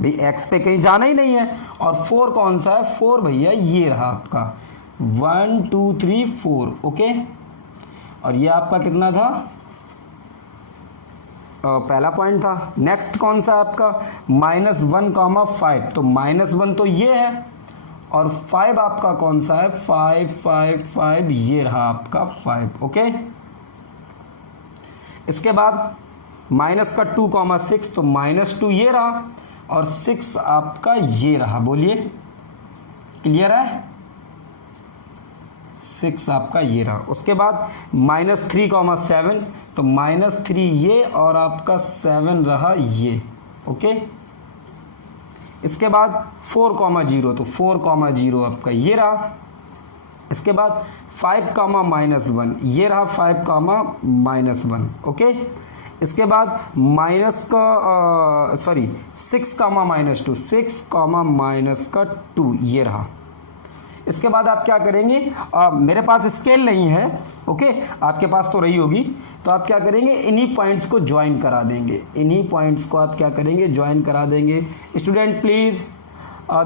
भाई, x पे कहीं जाना ही नहीं है। और 4 कौन सा है? 4 भैया ये रहा आपका 1 2 3 4। ओके, और ये आपका कितना था? पहला पॉइंट था। नेक्स्ट कौन सा है आपका? -1,5। तो -1 तो ये है, और 5 आपका कौन सा है? 5 5 5, ये रहा आपका 5। ओके, इसके बाद माइनस का 2,6, तो -2 ये रहा, और 6 आपका ये रहा। बोलिए, क्लियर है? 6 आपका ये रहा। उसके बाद -3,7, तो -3 ये, और आपका 7 रहा ये। ओके, इसके बाद 4,0, तो 4,0 आपका ये रहा। इसके बाद 5,-1, ये रहा 5,-1। ओके, इसके बाद -6,-2, 6,-2, ये रहा। इसके बाद आप क्या करेंगे? मेरे पास स्केल नहीं है, ओके, आपके पास तो रही होगी, तो आप क्या करेंगे? इन्हीं पॉइंट्स को ज्वाइन करा देंगे। इन्हीं पॉइंट्स को आप क्या करेंगे? ज्वाइन करा देंगे। स्टूडेंट प्लीज़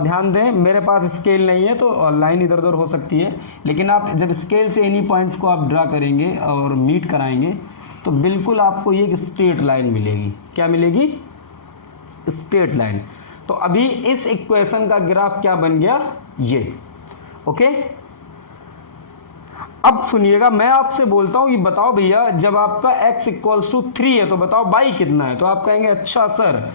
ध्यान दें, मेरे पास स्केल नहीं है तो लाइन इधर उधर हो सकती है, लेकिन आप जब स्केल से इन्हीं पॉइंट्स को आप ड्रा करेंगे और मीट कराएंगे तो बिल्कुल आपको ये एक स्ट्रेट लाइन मिलेगी। क्या मिलेगी? Straight line. तो अभी इस इक्वेशन का ग्राफ क्या बन गया? ये। ओके, अब सुनिएगा, मैं आपसे बोलता हूं, ये बताओ भैया, जब आपका x = 3 है तो बताओ y कितना है? तो आप कहेंगे अच्छा सर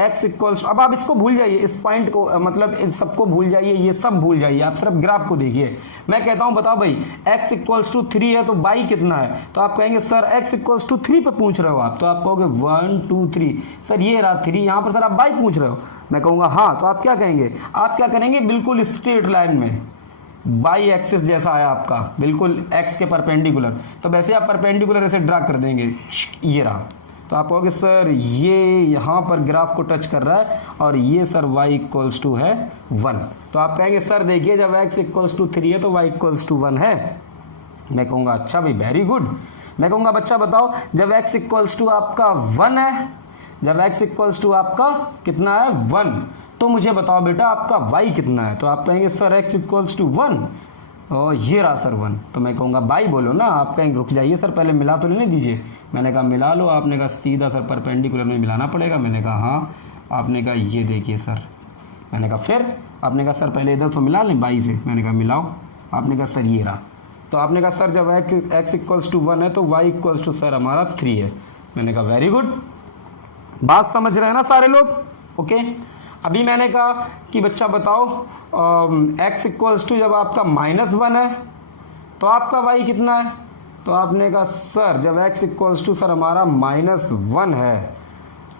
x = अब आप इसको भूल जाइए, इस पॉइंट को, मतलब इन सबको भूल जाइए, ये सब भूल जाइए, आप सिर्फ ग्राफ को देखिए। मैं कहता हूं बताओ भाई x = 3 है तो y कितना है? तो आप कहेंगे सर x = 3 पे पूछ रहे हो आप, तो आप कहोगे 1 2 3, सर ये रहा 3, यहां पर सर आप y पूछ रहे हो। मैं कहूंगा हाँ, तो आप क्या कहेंगे? आप क्या करेंगे? बिल्कुल स्ट्रेट लाइन में बाई एक्सिस जैसा है आपका, बिल्कुल x के परपेंडिकुलर, तो वैसे आप परपेंडिकुलर ऐसे ड्रा कर देंगे, ये रहा। तो आप कहोगे सर ये यहाँ पर ग्राफ को टच कर रहा है और ये सर y = है 1। तो आप कहेंगे सर देखिए जब x = 3 है तो y = 1 है। मैं कहूँगा अच्छा भाई, वेरी गुड। मैं कहूँगा बच्चा बताओ जब x = आपका 1 है, जब x = आपका कितना है? 1, तो मुझे बताओ बेटा आपका y कितना है? तो आप कहेंगे सर x = 1, और ये रहा सर 1। तो मैं कहूँगा बाई बोलो ना। आप कहेंगे रुक जाइए सर, पहले मिला तो लेने दीजिए। मैंने कहा मिला लो। आपने कहा सीधा सर परपेंडिकुलर में मिलाना पड़ेगा। मैंने कहा हाँ। आपने कहा ये देखिए सर। मैंने कहा फिर? आपने कहा सर पहले इधर तो मिला लें बाई से। मैंने कहा मिलाओ। आपने कहा सर ये रहा। तो आपने कहा सर जब x = 1 है तो y = सर हमारा 3 है। मैंने कहा वेरी गुड। बात समझ रहे हैं ना सारे लोग? ओके, अभी मैंने कहा कि बच्चा बताओ x = जब आपका -1 है तो आपका y कितना है? तो आपने कहा सर जब x = सर हमारा -1 है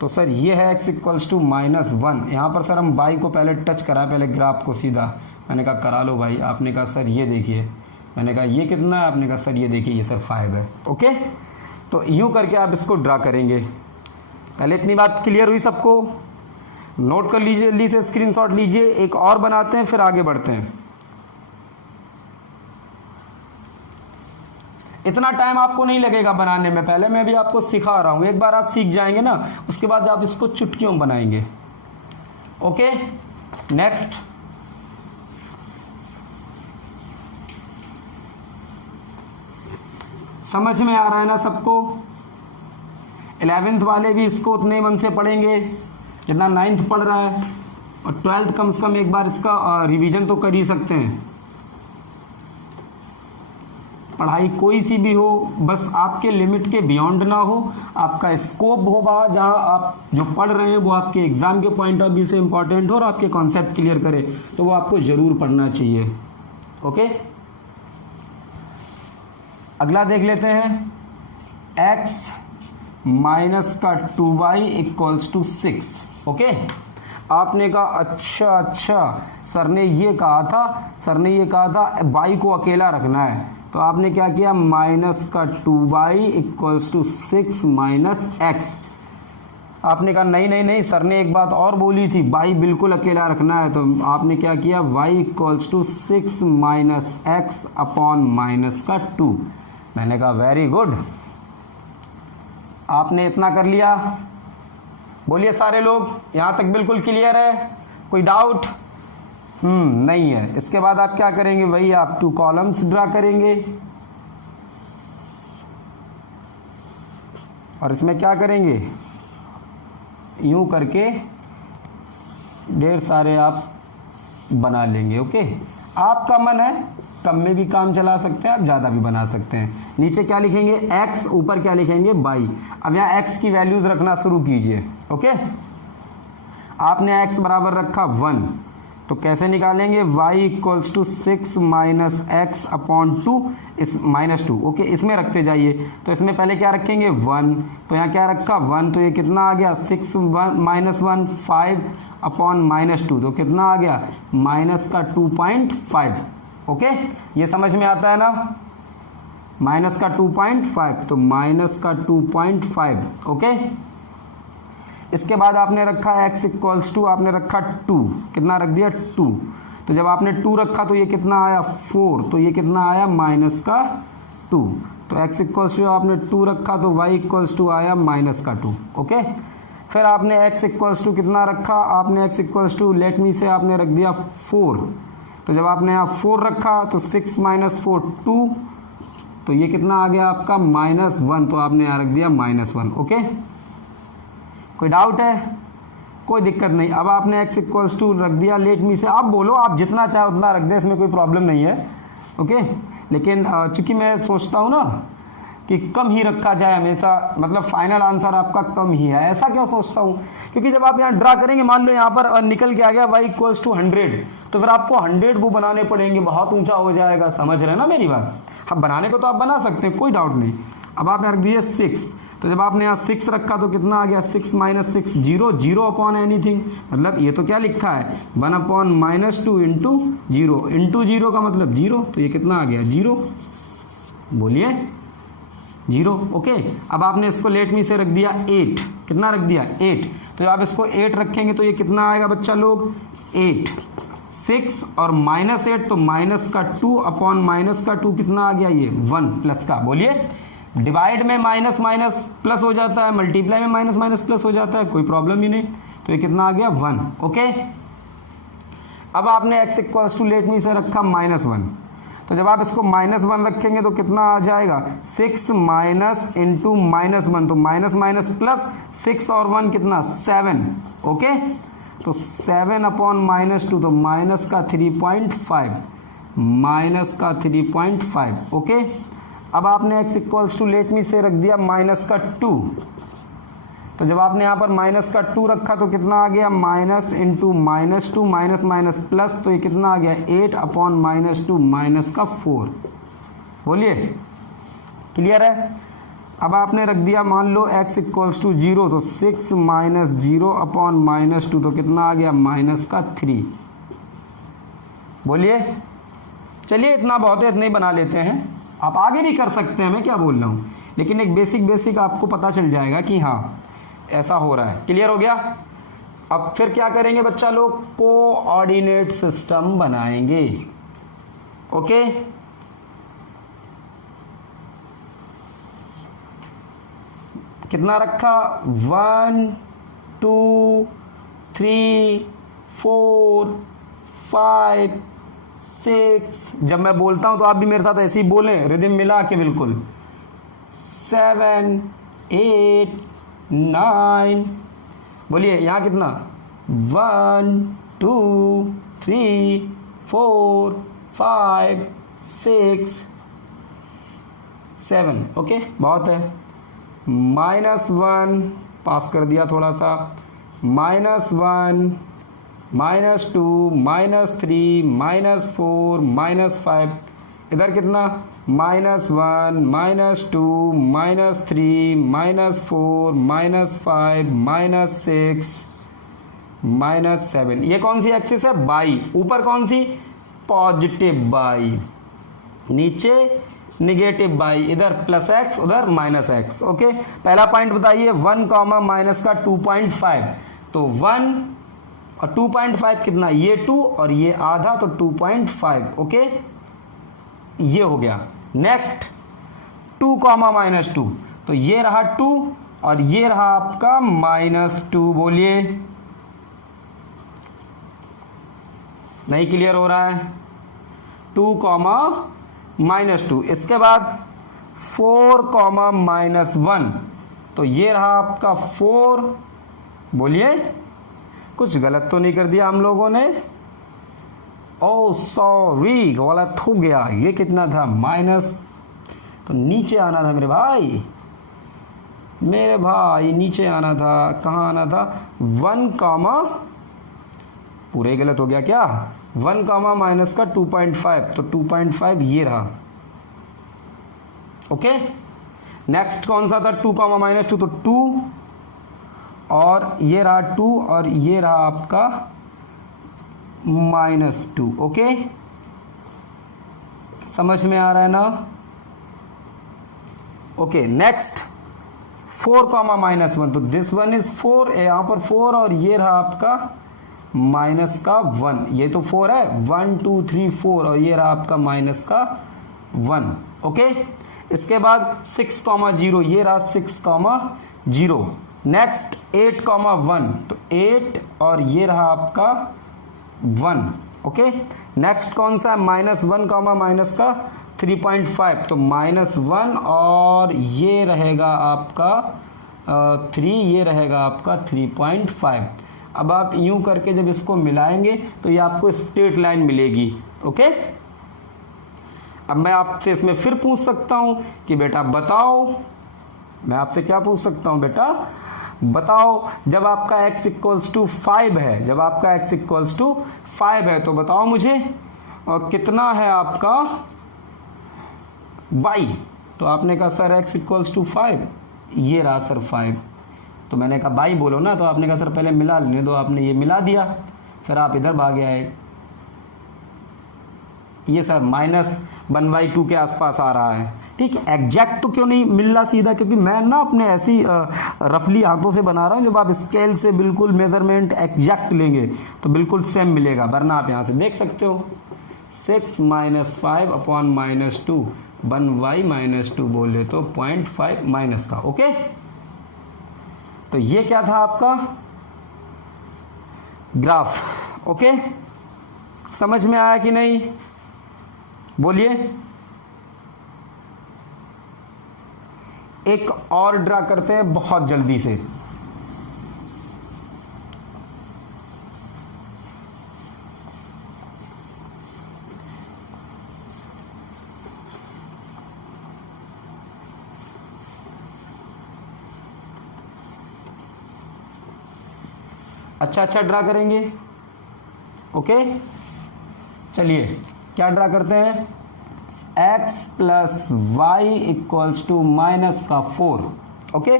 तो सर ये है x = -1। यहाँ पर सर हम y को पहले टच कराएं, पहले ग्राफ को सीधा। मैंने कहा करा लो भाई। आपने कहा सर ये देखिए। मैंने कहा ये कितना है? आपने कहा सर ये देखिए ये सर 5 है। ओके, तो यूँ करके आप इसको ड्रा करेंगे। पहले इतनी बात क्लियर हुई सबको? नोट कर लीजिए, जल्दी से स्क्रीनशॉट लीजिए। एक और बनाते हैं फिर आगे बढ़ते हैं। इतना टाइम आपको नहीं लगेगा बनाने में, पहले मैं भी आपको सिखा रहा हूं। एक बार आप सीख जाएंगे ना, उसके बाद आप इसको चुटकियों में बनाएंगे। Okay, next. समझ में आ रहा है ना सबको? 11th वाले भी इसको उतने मन से पढ़ेंगे जितना 9th पढ़ रहा है। और 12th कम से कम एक बार इसका रिवीजन तो कर ही सकते हैं। पढ़ाई कोई सी भी हो, बस आपके लिमिट के बियॉन्ड ना हो, आपका स्कोप हो वहाँ जहाँ आप जो पढ़ रहे हैं वो आपके एग्जाम के पॉइंट ऑफ व्यू से इंपॉर्टेंट हो और आपके कॉन्सेप्ट क्लियर करे, तो वो आपको जरूर पढ़ना चाहिए। ओके, अगला देख लेते हैं। x माइनस का 2y इक्वल्स टू 6। ओके, आपने कहा अच्छा सर ने ये कहा था y को अकेला रखना है, तो आपने क्या किया, माइनस का 2y equals to 6 minus x. आपने कहा नहीं सर ने एक बात और बोली थी, y बिल्कुल अकेला रखना है, तो आपने क्या किया, y equals to 6 minus x upon minus का 2। मैंने कहा वेरी गुड, आपने इतना कर लिया। बोलिए सारे लोग, यहाँ तक बिल्कुल क्लियर है? कोई डाउट? नहीं है। इसके बाद आप क्या करेंगे, वही आप 2 कॉलम्स ड्रा करेंगे और इसमें क्या करेंगे, यूं करके ढेर सारे आप बना लेंगे। ओके, आपका मन है कम में भी काम चला सकते हैं, आप ज़्यादा भी बना सकते हैं। नीचे क्या लिखेंगे, x, ऊपर क्या लिखेंगे, y। अब यहाँ x की वैल्यूज रखना शुरू कीजिए। ओके, आपने x बराबर रखा 1, तो कैसे निकालेंगे, y equals to 6 minus x upon 2, इस माइनस 2। ओके, इसमें रखते जाइए, तो इसमें पहले क्या रखेंगे, 1, तो यहाँ क्या रखा 1, तो ये कितना आ गया, 6 माइनस 1 5 अपॉन माइनस 2, तो कितना आ गया, माइनस का 2.5। ओके, ये समझ में आता है ना, माइनस का 2.5, तो माइनस का 2.5। ओके, इसके बाद आपने रखा x इक्वल्स टू, आपने रखा 2, कितना रख दिया 2, तो जब आपने 2 रखा तो ये कितना आया 4, तो ये कितना आया माइनस का 2, तो x इक्वल्स टू आपने 2 रखा तो y इक्वल्स टू आया माइनस का 2। ओके, फिर आपने x इक्वल्स टू कितना रखा, आपने x equals to let me say आपने रख दिया 4, तो जब आपने यहाँ 4 रखा तो 6 माइनस 4 2, तो ये कितना आ गया आपका -1, तो आपने यहाँ रख दिया -1। ओके, कोई डाउट है? कोई दिक्कत नहीं। अब आपने x इक्वल्स टू रख दिया लेट मी से, आप बोलो, आप जितना चाहे उतना रख दें, इसमें कोई प्रॉब्लम नहीं है। ओके, लेकिन चूंकि मैं सोचता हूँ ना कि कम ही रखा जाए हमेशा, मतलब फाइनल आंसर आपका कम ही है। ऐसा क्यों सोचता हूँ, क्योंकि जब आप यहाँ ड्रा करेंगे, मान लो यहाँ पर निकल के आ गया y इक्वल्स टू 100, तो फिर आपको 100 वो बनाने पड़ेंगे, बहुत ऊंचा हो जाएगा। समझ रहे हैं ना मेरी बात? हाँ, बनाने को तो आप बना सकते हैं, कोई डाउट नहीं। अब आपने रख दिए 6, तो जब आपने यहाँ 6 रखा तो कितना आ गया, 6 माइनस 6 0, 0 अपॉन एनीथिंग, मतलब ये तो क्या लिखा है 1 अपॉन -2 इंटू 0, इंटू 0 का मतलब 0, तो ये कितना आ गया 0। बोलिए 0। ओके, अब आपने इसको लेट मी से रख दिया 8, कितना रख दिया 8, तो जब आप इसको 8 रखेंगे तो ये कितना आएगा बच्चा लोग 8, 6 और -8, तो माइनस का 2 अपॉन माइनस का 2 कितना आ गया, ये 1 प्लस का। बोलिए, डिवाइड में माइनस माइनस प्लस हो जाता है, मल्टीप्लाई में माइनस माइनस प्लस हो जाता है, कोई प्रॉब्लम ही नहीं, तो ये कितना आ गया 1। ओके, अब आपने x equals to let me say रखा -1, तो जब आप इसको -1 रखेंगे तो कितना आ जाएगा 6 माइनस इंटू -1, तो माइनस माइनस प्लस, 6 और 1 कितना 7। ओके, तो 7 अपॉन -2, तो माइनस का 3.5, माइनस का 3.5। ओके, अब आपने x equals to let me say रख दिया माइनस का 2, तो जब आपने यहाँ पर माइनस का 2 रखा तो कितना आ गया, minus into -2, minus minus plus, तो ये कितना आ गया 8 अपॉन -2, माइनस का 4। बोलिए, क्लियर है? अब आपने रख दिया, मान लो x इक्वल्स टू 0, तो 6 माइनस 0 अपॉन -2, तो कितना आ गया माइनस का 3। बोलिए, चलिए इतना बहुत है, इतना ही बना लेते हैं, आप आगे भी कर सकते हैं, मैं क्या बोल रहा हूँ, लेकिन एक बेसिक आपको पता चल जाएगा कि हाँ ऐसा हो रहा है। क्लियर हो गया? अब फिर क्या करेंगे बच्चा लोग, कोऑर्डिनेट सिस्टम बनाएंगे। ओके, कितना रखा 1 2 3 4 5 6, जब मैं बोलता हूं तो आप भी मेरे साथ ऐसे ही बोलें, रिदम मिला के बिल्कुल, 7 8 9, बोलिए यहाँ कितना 1 2 3 4 5 6 7, ओके बहुत है। -1 पास कर दिया थोड़ा सा, -1 -2 -3 -4 -5, इधर कितना -1 -2 -3 -4 -5 -6 -7। ये कौन सी एक्सिस है? बाई। ऊपर कौन सी? पॉजिटिव बाई, नीचे निगेटिव बाई, इधर +x उधर -x, ओके। पहला पॉइंट बताइए 1 कॉमा माइनस का 2.5, तो 1 और 2.5 कितना? ये 2 और ये आधा, तो 2.5, ओके। ये हो गया। नेक्स्ट 2 कॉमा -2, तो ये रहा 2 और ये रहा आपका -2। बोलिए, नहीं क्लियर हो रहा है? 2 कॉमा -2। इसके बाद 4 कॉमा -1, तो ये रहा आपका 4। बोलिए, कुछ गलत तो नहीं कर दिया हम लोगों ने? ओ सॉरी, गलत हो गया। ये कितना था? माइनस, तो नीचे आना था मेरे भाई, मेरे भाई नीचे आना था। कहाँ आना था? 1 कॉमा, पूरे गलत हो गया क्या? 1 कॉमा माइनस का 2.5, तो 2.5 ये रहा, ओके। नेक्स्ट कौन सा था? 2 कॉमा -2, तो 2 और ये रहा 2 और ये रहा आपका -2, ओके। समझ में आ रहा है ना? ओके। नेक्स्ट 4 कॉमा -1, तो दिस वन इज 4, यहां पर 4 और ये रहा आपका माइनस का 1, ये तो 4 है, 1 2 3 4 और ये रहा आपका माइनस का 1, ओके। इसके बाद 6 कॉमा 0, ये रहा 6 कॉमा 0। नेक्स्ट 8 कॉमा 1, तो 8 और ये रहा आपका 1, ओके। नेक्स्ट कौन सा है? -1 कॉमा माइनस का 3.5, तो -1 और ये रहेगा आपका 3, ये रहेगा आपका 3.5। अब आप यूं करके जब इसको मिलाएंगे तो ये आपको स्ट्रेट लाइन मिलेगी, ओके। अब मैं आपसे इसमें फिर पूछ सकता हूं कि बेटा बताओ, मैं आपसे क्या पूछ सकता हूं? बेटा बताओ, जब आपका x = 5 है, जब आपका x = 5 है, तो बताओ मुझे और कितना है आपका y? तो आपने कहा सर x = 5, ये रहा सर 5, तो मैंने कहा बाई बोलो ना, तो आपने कहा सर पहले मिला लेने दो। आपने ये मिला दिया, फिर आप इधर भागे आए। ये सर -1/2 के आसपास आ रहा है, ठीक है। एग्जैक्ट तो क्यों नहीं मिल रहा सीधा? क्योंकि मैं ना अपने ऐसी रफली हाथों से बना रहा हूँ। जब आप स्केल से बिल्कुल मेजरमेंट एग्जैक्ट लेंगे तो बिल्कुल सेम मिलेगा, वरना आप यहाँ से देख सकते हो 6 - 5/-2 1y-2 बोले तो 0.5 माइनस का, ओके। तो ये क्या था आपका ग्राफ, ओके। समझ में आया कि नहीं? बोलिए। एक और ड्रा करते हैं बहुत जल्दी से। अच्छा ड्रा करेंगे, ओके। चलिए क्या ड्रा करते हैं? x + y = -4, okay.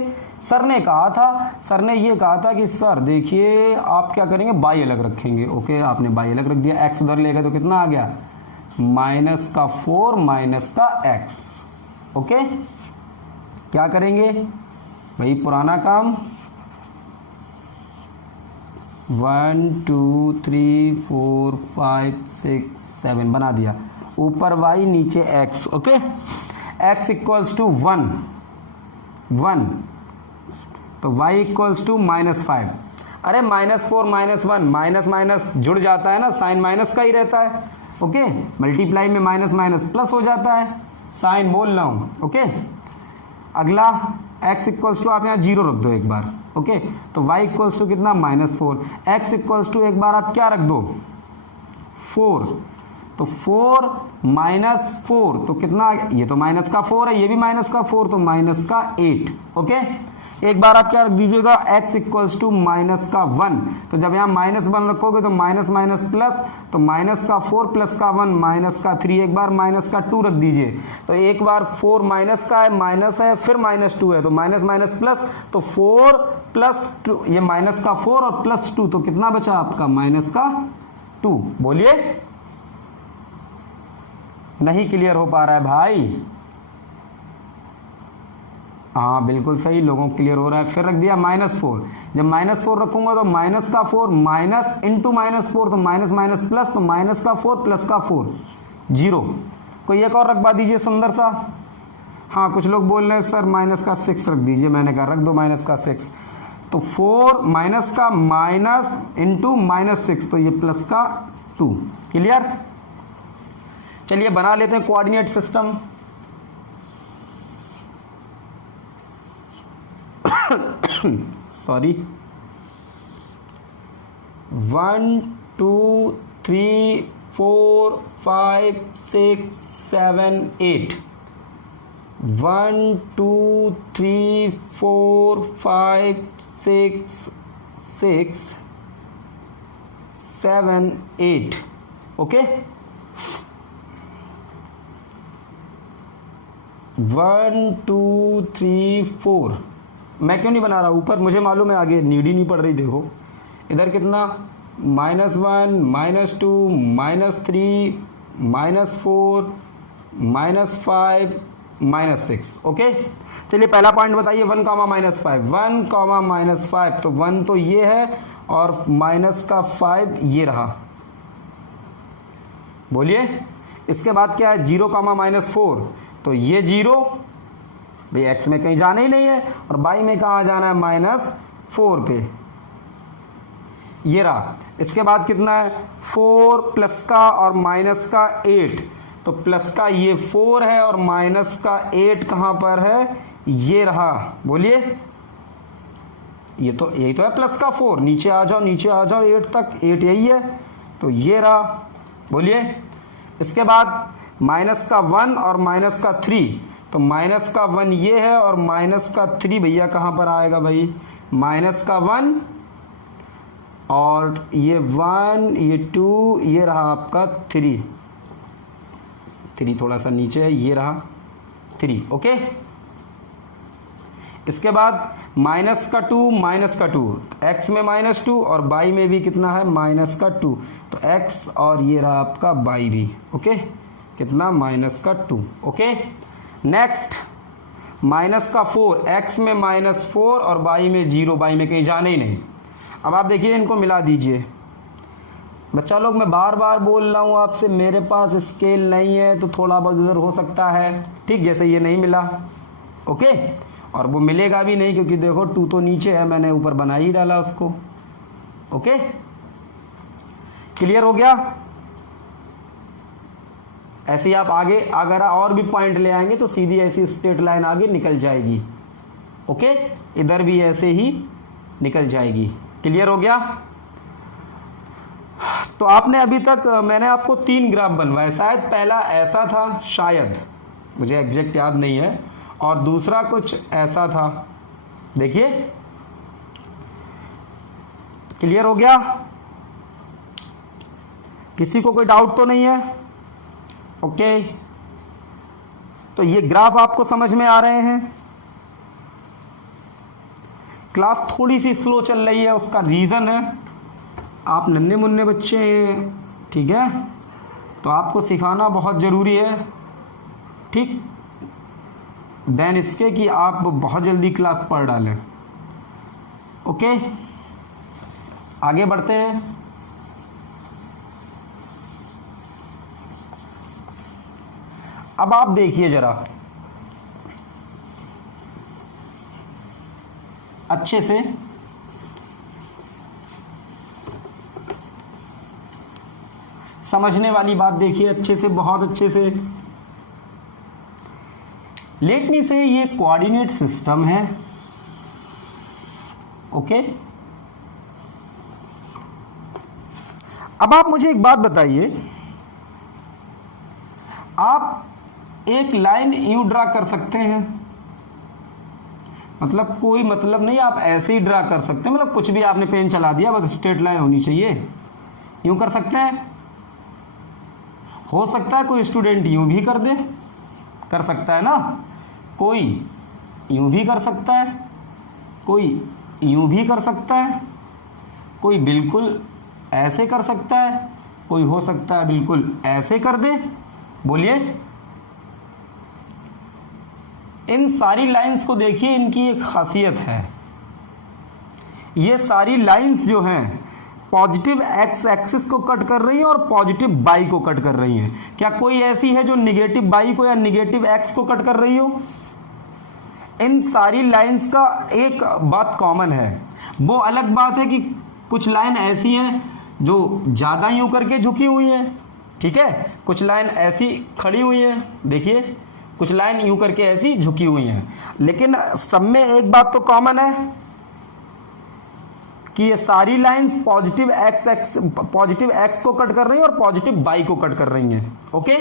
सर ने कहा था, सर ने ये कहा था कि सर देखिए आप क्या करेंगे, y अलग रखेंगे, ओके। आपने y अलग रख दिया, x उधर ले गए तो कितना आ गया? -4 - x, ओके। क्या करेंगे भाई? पुराना काम, 1 2 3 4 5 6 7 बना दिया। ऊपर y नीचे x, ओके। x = 1 तो y = -5। अरे -4 -1 माइनस माइनस जुड़ जाता है ना, साइन माइनस का ही रहता है, ओके। मल्टीप्लाई में माइनस माइनस प्लस हो जाता है, साइन बोल रहा हूं, ओके। अगला x = आप यहाँ 0 रख दो एक बार, ओके, तो y इक्वल्स टू कितना -4, x इक्वल्स टू एक बार आप क्या रख दो 4, तो 4 -4 तो कितना, ये तो माइनस का 4 है, ये भी माइनस का 4 तो माइनस का 8। ओके, एक बार आप क्या रख दीजिएगा x इक्वल्स टू माइनस का 1, तो जब यहाँ -1 रखोगे तो माइनस माइनस प्लस, तो माइनस का 4 प्लस का 1 माइनस का 3, एक बार माइनस का 2 रख दीजिए, तो एक बार 4 माइनस का है, माइनस है, फिर -2 है, तो माइनस माइनस प्लस, तो 4 प्लस 2, ये माइनस का 4 और प्लस 2, तो कितना बचा आपका माइनस का 2। बोलिए, नहीं क्लियर हो पा रहा है भाई? हाँ बिल्कुल सही, लोगों को क्लियर हो रहा है। फिर रख दिया -4, जब -4 रखूंगा तो माइनस का 4 माइनस इंटू -4, तो माइनस माइनस प्लस, तो माइनस का 4 प्लस का 4 0। कोई एक और रखवा दीजिए सुंदर सा। हाँ कुछ लोग बोल रहे हैं सर माइनस का 6 रख दीजिए, मैंने कहा रख दो माइनस का 6, तो 4 माइनस का माइनस इंटू -6, तो ये प्लस का 2। क्लियर? चलिए बना लेते हैं कोऑर्डिनेट सिस्टम। सॉरी, 1 2 3 4 5 6 7 8, 1 2 3 4 5 6 6 7 8। ओके, 1 2 3 4, मैं क्यों नहीं बना रहा ऊपर, मुझे मालूम है आगे नीड ही नहीं पड़ रही। देखो इधर कितना, -1 -2 -3 -4 -5 -6। ओके, चलिए पहला पॉइंट बताइए, 1 -5, 1 -5, तो 1 तो ये है और माइनस का 5 ये रहा। बोलिए, इसके बाद क्या है, 0 -4, तो ये 0 भाई, x में कहीं जाना ही नहीं है, और y में कहाँ जाना है, -4 पे, ये रहा। इसके बाद कितना है, 4 प्लस का और माइनस का 8, तो प्लस का ये 4 है और माइनस का 8 कहाँ पर है, ये रहा। बोलिए, ये तो यही तो है प्लस का 4, नीचे आ जाओ, नीचे आ जाओ 8 तक, 8 यही है, तो ये रहा। बोलिए, इसके बाद माइनस का 1 और माइनस का 3, तो माइनस का 1 ये है और माइनस का 3 भैया कहाँ पर आएगा भाई, माइनस का 1 और ये 1 ये 2, ये रहा आपका 3 थोड़ा सा नीचे है, ये रहा 3। ओके, इसके बाद माइनस का 2 x में -2 और y में भी कितना है, -2, तो x और ये रहा आपका y भी। ओके, कितना, -2। ओके, नेक्स्ट माइनस का 4, x में -4 और y में 0, y में कहीं जाना ही नहीं। अब आप देखिए, इनको मिला दीजिए। बच्चा लोग, मैं बार बार बोल रहा हूँ आपसे, मेरे पास स्केल नहीं है तो थोड़ा बहुत उधर हो सकता है, ठीक, जैसे ये नहीं मिला। ओके, और वो मिलेगा भी नहीं क्योंकि देखो 2 तो नीचे है, मैंने ऊपर बना ही डाला उसको। ओके, क्लियर हो गया? ऐसे ही आप आगे अगर और भी पॉइंट ले आएंगे तो सीधी ऐसी स्ट्रेट लाइन आगे निकल जाएगी। ओके, इधर भी ऐसे ही निकल जाएगी। क्लियर हो गया? तो आपने अभी तक, मैंने आपको 3 ग्राफ बनवाए, शायद पहला ऐसा था, शायद मुझे एग्जैक्ट याद नहीं है, और दूसरा कुछ ऐसा था। देखिए, क्लियर हो गया? किसी को कोई डाउट तो नहीं है? ओके, तो ये ग्राफ आपको समझ में आ रहे हैं? क्लास थोड़ी सी स्लो चल रही है, उसका रीजन है आप नन्हे मुन्ने बच्चे हैं, ठीक है, तो आपको सिखाना बहुत ज़रूरी है, ठीक, देन इसके कि आप बहुत जल्दी क्लास पढ़ डालें। ओके, आगे बढ़ते हैं। अब आप देखिए जरा अच्छे से, समझने वाली बात देखिए अच्छे से, बहुत अच्छे से। लेट मी से ये कोऑर्डिनेट सिस्टम है। ओके। अब आप मुझे एक बात बताइए, आप एक लाइन यूं ड्रा कर सकते हैं, मतलब कोई मतलब नहीं, आप ऐसे ही ड्रा कर सकते हैं, मतलब कुछ भी आपने पेन चला दिया, बस स्ट्रेट लाइन होनी चाहिए, यूं कर सकते हैं। हो सकता है कोई स्टूडेंट यूं भी कर दे, कर सकता है ना, कोई यूं भी कर सकता है, कोई यूं भी कर सकता है, कोई बिल्कुल ऐसे कर सकता है, कोई हो सकता है बिल्कुल ऐसे कर दे। बोलिए, इन सारी लाइंस को देखिए, इनकी एक खासियत है, ये सारी लाइंस जो हैं पॉजिटिव एक्स एक्सिस को कट कर रही हैं और पॉजिटिव बाई को कट कर रही हैं। क्या कोई ऐसी है जो निगेटिव बाई को या निगेटिव एक्स को कट कर रही हो? इन सारी लाइंस का एक बात कॉमन है, वो अलग बात है कि कुछ लाइन ऐसी हैं जो ज़्यादा यूं करके झुकी हुई हैं, ठीक है, कुछ लाइन ऐसी खड़ी हुई है, देखिए कुछ लाइन यूं करके ऐसी झुकी हुई हैं, लेकिन सब में एक बात तो कॉमन है कि ये सारी लाइंस पॉजिटिव एक्स को कट कर रही हैं और पॉजिटिव बाई को कट कर रही हैं। ओके,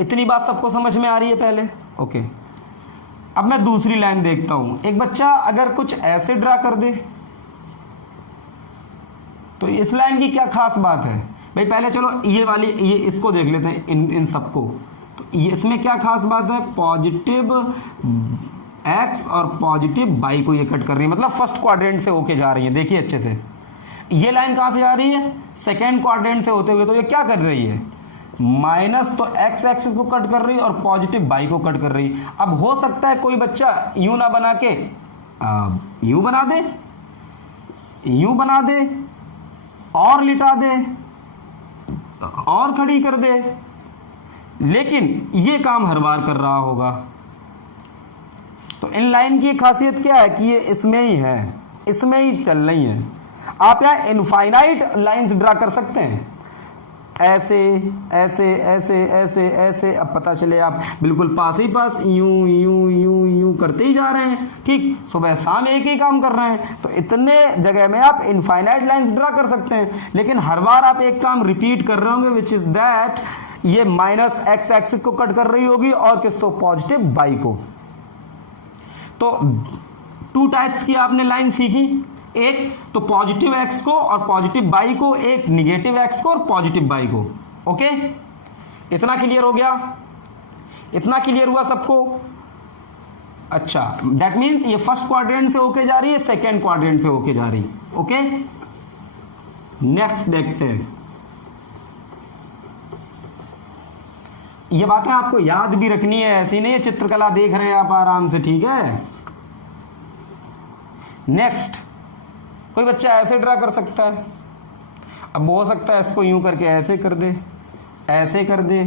इतनी बात सबको समझ में आ रही है पहले? ओके। अब मैं दूसरी लाइन देखता हूं, एक बच्चा अगर कुछ ऐसे ड्रा कर दे तो इस लाइन की क्या खास बात है भाई? पहले चलो ये वाली, ये इसको देख लेते हैं, इन सबको। तो ये इसमें क्या खास बात है? पॉजिटिव एक्स और पॉजिटिव बाई को ये कट कर रही है, मतलब फर्स्ट क्वाड्रेंट से होके जा रही है। देखिए अच्छे से, ये लाइन कहां से जा रही है? सेकेंड क्वाड्रेंट से होते हुए। तो ये क्या कर रही है? माइनस तो एक्स एक्सिस को कट कर रही है और पॉजिटिव बाई को कट कर रही है। अब हो सकता है कोई बच्चा यूं ना बना के यूं बना दे, यूं बना दे, और लिटा दे, और खड़ी कर दे, लेकिन ये काम हर बार कर रहा होगा। तो इन लाइन की खासियत क्या है कि ये इसमें ही है, इसमें ही चल रही है। आप यहां इनफाइनाइट लाइंस ड्रा कर सकते हैं, ऐसे ऐसे ऐसे ऐसे ऐसे। अब पता चले आप बिल्कुल पास ही पास यूं यूं यूं यूं करते ही जा रहे हैं, ठीक, सुबह शाम एक ही काम कर रहे हैं। तो इतने जगह में आप इनफाइनाइट लाइंस ड्रा कर सकते हैं, लेकिन हर बार आप एक काम रिपीट कर रहे होंगे, विच इज दैट ये माइनस एक्स एक्सिस को कट कर रही होगी और किसको? पॉजिटिव बाई को। तो टू टाइप्स की आपने लाइन सीखी, एक तो पॉजिटिव एक्स को और पॉजिटिव बाई को, एक निगेटिव एक्स को और पॉजिटिव बाई को। ओके, इतना क्लियर हो गया? इतना क्लियर हुआ सबको? अच्छा, दैट मींस ये फर्स्ट क्वाड्रेंट से होके जा रही है, सेकेंड क्वाड्रेंट से होके जा रही है। ओके, नेक्स्ट देखते हैं। ये बातें आपको याद भी रखनी है, ऐसी नहीं है चित्रकला देख रहे हैं आप आराम से, ठीक है। नेक्स्ट, कोई बच्चा ऐसे ड्रा कर सकता है, अब हो सकता है इसको यूं करके ऐसे कर दे, ऐसे कर दे,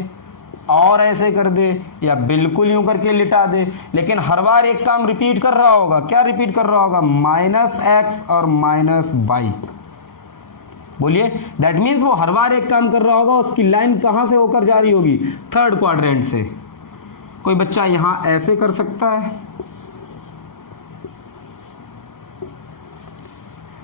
और ऐसे कर दे, या बिल्कुल यूं करके लिटा दे, लेकिन हर बार एक काम रिपीट कर रहा होगा। क्या रिपीट कर रहा होगा? माइनस एक्स और माइनस बाई। बोलिए, दैट मीन्स वो हर बार एक काम कर रहा होगा, उसकी लाइन कहां से होकर जा रही होगी? थर्ड क्वाड्रेंट से। कोई बच्चा यहां ऐसे कर सकता है,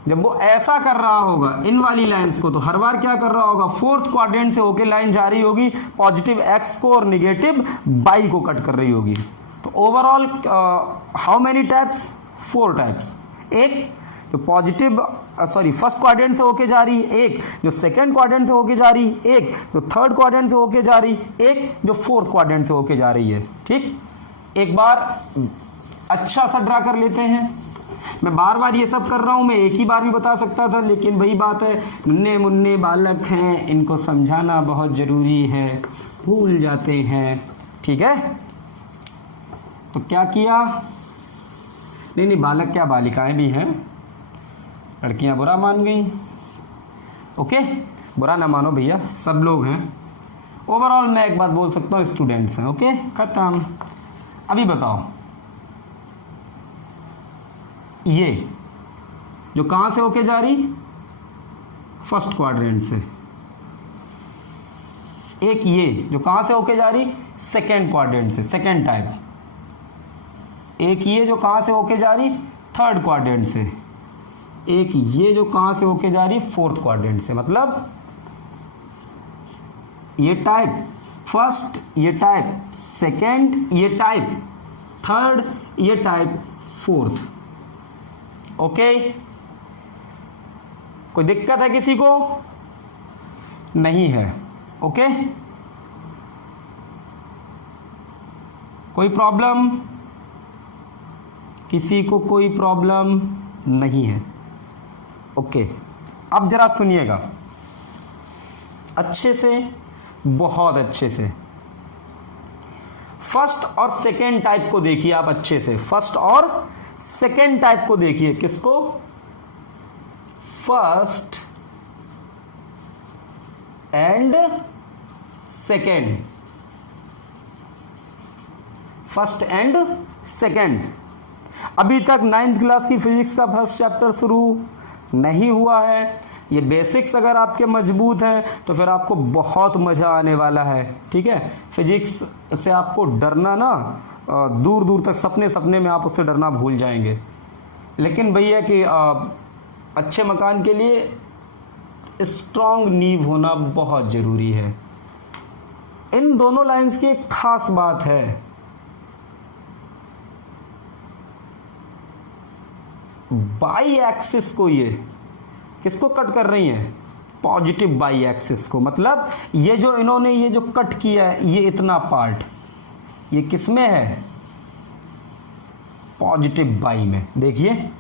जब वो ऐसा कर रहा होगा इन वाली लाइंस को, तो हर बार क्या कर रहा होगा? फोर्थ क्वाड्रेंट से होके लाइन जा रही होगी, पॉजिटिव एक्स को और निगेटिव बाई को कट कर रही होगी। तो overall how many types? 4 types. एक जो पॉजिटिव फर्स्ट क्वाड्रेंट से होके जा रही, एक जो सेकेंड क्वाड्रेंट से होके जा रही, एक जो थर्ड क्वाड्रेंट से होके जा रही, एक जो फोर्थ क्वाड्रेंट से होके जा रही है। ठीक, एक बार अच्छा सा ड्रा कर लेते हैं। मैं बार बार ये सब कर रहा हूं, मैं एक ही बार भी बता सकता था, लेकिन वही बात है, नन्हे मुन्ने बालक हैं, इनको समझाना बहुत जरूरी है, भूल जाते हैं, ठीक है। तो क्या किया? नहीं, बालक क्या, बालिकाएं भी हैं, लड़कियां बुरा मान गई। ओके, बुरा ना मानो भैया, सब लोग हैं। ओवरऑल मैं एक बात बोल सकता हूँ, स्टूडेंट्स हैं। ओके, खत्म। अभी बताओ, ये जो कहां से होके जा रही? फर्स्ट क्वाड्रेंट से। एक ये जो कहां से होके जा रही? सेकेंड क्वाड्रेंट से, सेकेंड टाइप। एक ये जो कहां से होके जा रही? थर्ड क्वाड्रेंट से, एक ये जो कहां से होके जा रही है, फोर्थ क्वाड्रेंट से। मतलब ये टाइप फर्स्ट, ये टाइप सेकेंड, ये टाइप थर्ड, ये टाइप फोर्थ। ओके, कोई दिक्कत है किसी को? नहीं है। ओके, कोई प्रॉब्लम? किसी को कोई प्रॉब्लम नहीं है? ओके, अब जरा सुनिएगा अच्छे से, बहुत अच्छे से। फर्स्ट और सेकेंड टाइप को देखिए आप अच्छे से, फर्स्ट और सेकेंड टाइप को देखिए। किसको? First and second, first and second. अभी तक 9th क्लास की फिजिक्स का फर्स्ट चैप्टर शुरू नहीं हुआ है। ये बेसिक्स अगर आपके मजबूत हैं तो फिर आपको बहुत मजा आने वाला है। ठीक है, फिजिक्स से आपको डरना ना, दूर दूर तक सपने सपने में आप उससे डरना भूल जाएंगे। लेकिन भैया कि अच्छे मकान के लिए स्ट्रांग नींव होना बहुत जरूरी है। इन दोनों लाइंस की एक खास बात है, बाई एक्सिस को, ये किसको कट कर रही है? पॉजिटिव बाई एक्सिस को। मतलब ये जो इन्होंने ये जो कट किया है, ये इतना पार्ट, ये किसमें है? पॉजिटिव बाई में। देखिए,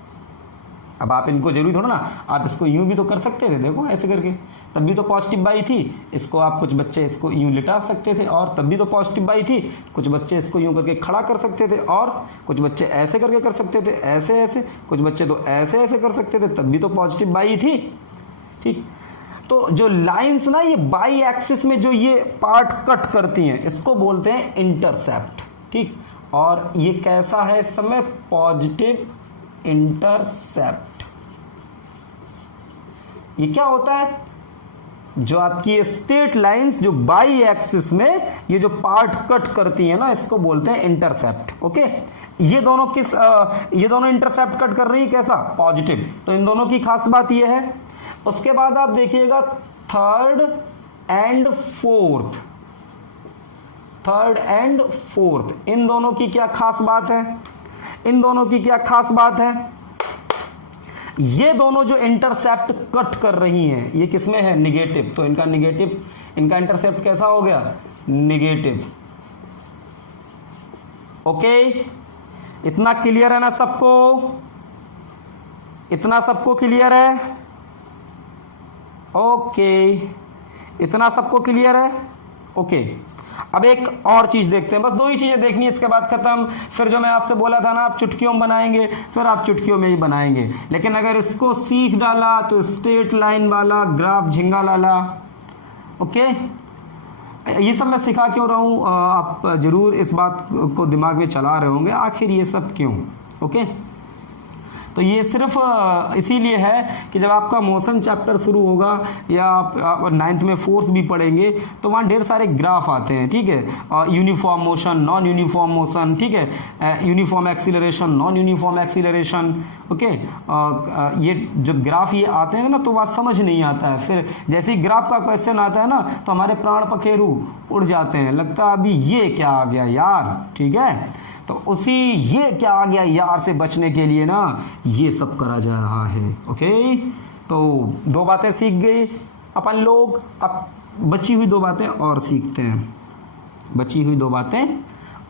अब आप इनको जरूरी थोड़ा ना, आप इसको यूं भी तो कर सकते थे, देखो ऐसे करके, तब भी तो पॉजिटिव बाई थी। इसको आप कुछ बच्चे इसको यूं लिटा सकते थे और तब भी तो पॉजिटिव बाई थी। कुछ बच्चे इसको यूं करके खड़ा कर सकते थे और कुछ बच्चे ऐसे करके कर सकते थे, ऐसे ऐसे। कुछ बच्चे तो ऐसे ऐसे कर सकते थे, तब भी तो पॉजिटिव बाई थी। ठीक, तो जो लाइंस ना ये बाई एक्सिस में जो ये पार्ट कट करती हैं, इसको बोलते हैं इंटरसेप्ट। ठीक, और ये कैसा है इस समय? Positive intercept. ये क्या होता है? जो आपकी स्ट्रेट लाइंस जो बाई एक्सिस में ये जो पार्ट कट करती है ना, इसको बोलते हैं इंटरसेप्ट। ओके, ये दोनों ये दोनों इंटरसेप्ट कट कर रही है, कैसा? पॉजिटिव। तो इन दोनों की खास बात ये है। उसके बाद आप देखिएगा third and fourth, third and fourth, इन दोनों की क्या खास बात है? इन दोनों की क्या खास बात है? ये दोनों जो इंटरसेप्ट कट कर रही हैं, ये किसमें है? निगेटिव। तो इनका निगेटिव, इनका इंटरसेप्ट कैसा हो गया? निगेटिव। ओके, इतना क्लियर है ना सबको? इतना सबको क्लियर है? ओके, इतना सबको क्लियर है? ओके, अब एक और चीज देखते हैं, बस दो ही चीजें देखनी है, इसके बाद खत्म। फिर जो मैं आपसे बोला था ना, आप चुटकियों में बनाएंगे, फिर आप चुटकियों में ही बनाएंगे। लेकिन अगर इसको सीख डाला तो स्ट्रेट लाइन वाला ग्राफ झिंगा लाला। ओके, ये सब मैं सिखा क्यों रहा हूं? आप जरूर इस बात को दिमाग में चला रहे होंगे, आखिर ये सब क्यों? ओके, तो ये सिर्फ इसीलिए है कि जब आपका मोशन चैप्टर शुरू होगा या आप 9th में फोर्स भी पढ़ेंगे तो वहाँ ढेर सारे ग्राफ आते हैं। ठीक है, uniform motion, non uniform motion, ठीक है, uniform acceleration, non uniform acceleration. Okay, ये जो ग्राफ ये आते हैं ना तो बात समझ नहीं आता है। फिर जैसे ही ग्राफ का क्वेश्चन आता है ना तो हमारे प्राण पखेरु उड़ जाते हैं, लगता है अभी ये क्या आ गया यार। ठीक है, तो उसी ये क्या आ गया यार से बचने के लिए ना ये सब करा जा रहा है। ओके, तो दो बातें सीख गए अपन लोग। अब बची हुई दो बातें और सीखते हैं, बची हुई दो बातें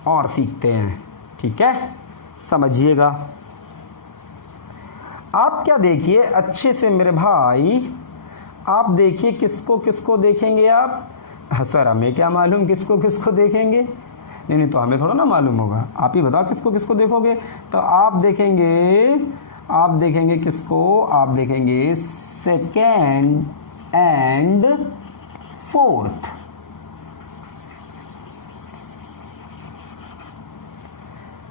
और सीखते हैं। ठीक है, समझिएगा। आप क्या देखिए अच्छे से मेरे भाई, आप देखिए किसको किसको देखेंगे आप? सर हमें क्या मालूम किसको किसको देखेंगे? नहीं, तो हमें थोड़ा ना मालूम होगा, आप ही बताओ किसको किसको देखोगे। तो आप देखेंगे किसको? आप देखेंगे सेकेंड एंड फोर्थ।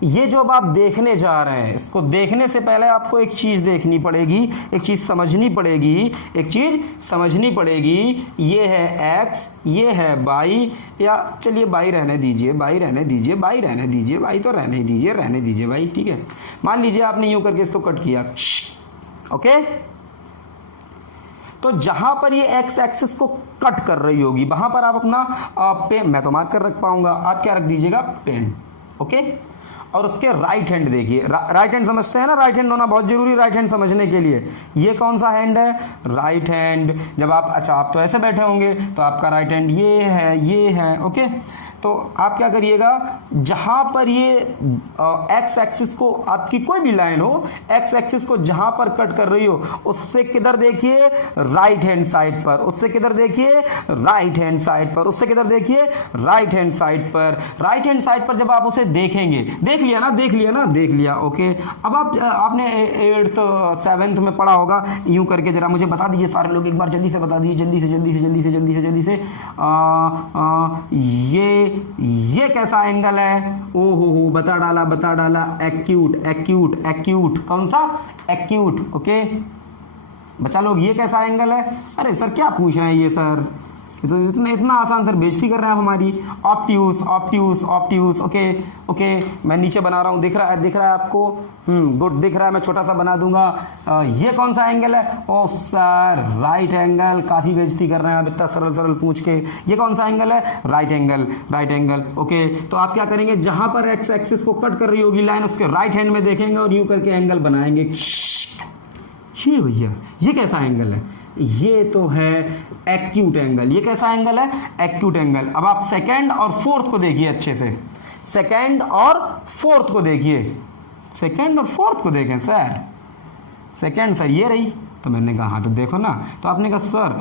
ये जो अब आप देखने जा रहे हैं, इसको देखने से पहले आपको एक चीज देखनी पड़ेगी, एक चीज समझनी पड़ेगी, एक चीज समझनी पड़ेगी। ये है x, ये है y, या चलिए y रहने दीजिए, y रहने दीजिए, y रहने दीजिए, y तो रहने ही दीजिए, रहने दीजिए भाई, ठीक है। मान लीजिए आपने यूं करके इसको कट किया, ओके। तो जहां पर ये x एक्सिस को कट कर रही होगी वहां पर आप अपना पेन, मैं तो मार्क कर रख पाऊंगा, आप क्या रख दीजिएगा, पेन, ओके। और उसके राइट हैंड देखिए, राइट हैंड समझते हैं ना, राइट हैंड होना बहुत जरूरी राइट हैंड समझने के लिए। ये कौन सा हैंड है, राइट हैंड। जब आप, अच्छा आप तो ऐसे बैठे होंगे तो आपका राइट हैंड ये है, ओके। तो आप क्या करिएगा, जहां पर ये एक्स एक्सिस को, आपकी कोई भी लाइन हो, एक्स एक्सिस को जहां पर कट कर रही हो उससे किधर देखिए, राइट हैंड साइड पर, उससे किधर देखिए, राइट हैंड साइड पर, उससे किधर देखिए, राइट हैंड साइड पर। राइट हैंड साइड पर जब आप उसे देखेंगे, देख लिया ना, देख लिया, ओके। अब आपने 8th 7th में पढ़ा होगा, यूं करके जरा मुझे बता दीजिए सारे लोग, एक बार जल्दी से बता दीजिए, जल्दी से ये कैसा एंगल है, ओहो बता डाला, एक्यूट, कौन सा, एक्यूट, ओके। बच्चा लोग ये कैसा एंगल है, अरे सर क्या पूछ रहे हैं ये सर, तो इतना आसान सर, बेइज्जती कर रहे हैं आप हमारी। ऑप्टियूस, ओके। मैं नीचे बना रहा हूँ, दिख रहा है आपको, गुड, दिख रहा है, मैं छोटा सा बना दूंगा। ये कौन सा एंगल है, ओ सर राइट एंगल, काफी बेइज्जती कर रहे हैं आप इतना सरल पूछ के। ये कौन सा एंगल है, राइट एंगल, ओके। तो आप क्या करेंगे, जहां पर एक्स एक्सिस को कट कर रही होगी लाइन, उसके राइट हैंड में देखेंगे और यूं करके एंगल बनाएंगे। ये भैया ये कैसा एंगल है, ये तो है एक्यूट एंगल। ये कैसा एंगल है, एक्यूट एंगल। अब आप सेकंड और फोर्थ को देखिए अच्छे से, सेकंड और फोर्थ को देखें सर, सेकंड सर ये रही, तो मैंने कहा हाँ तो देखो ना, तो आपने कहा सर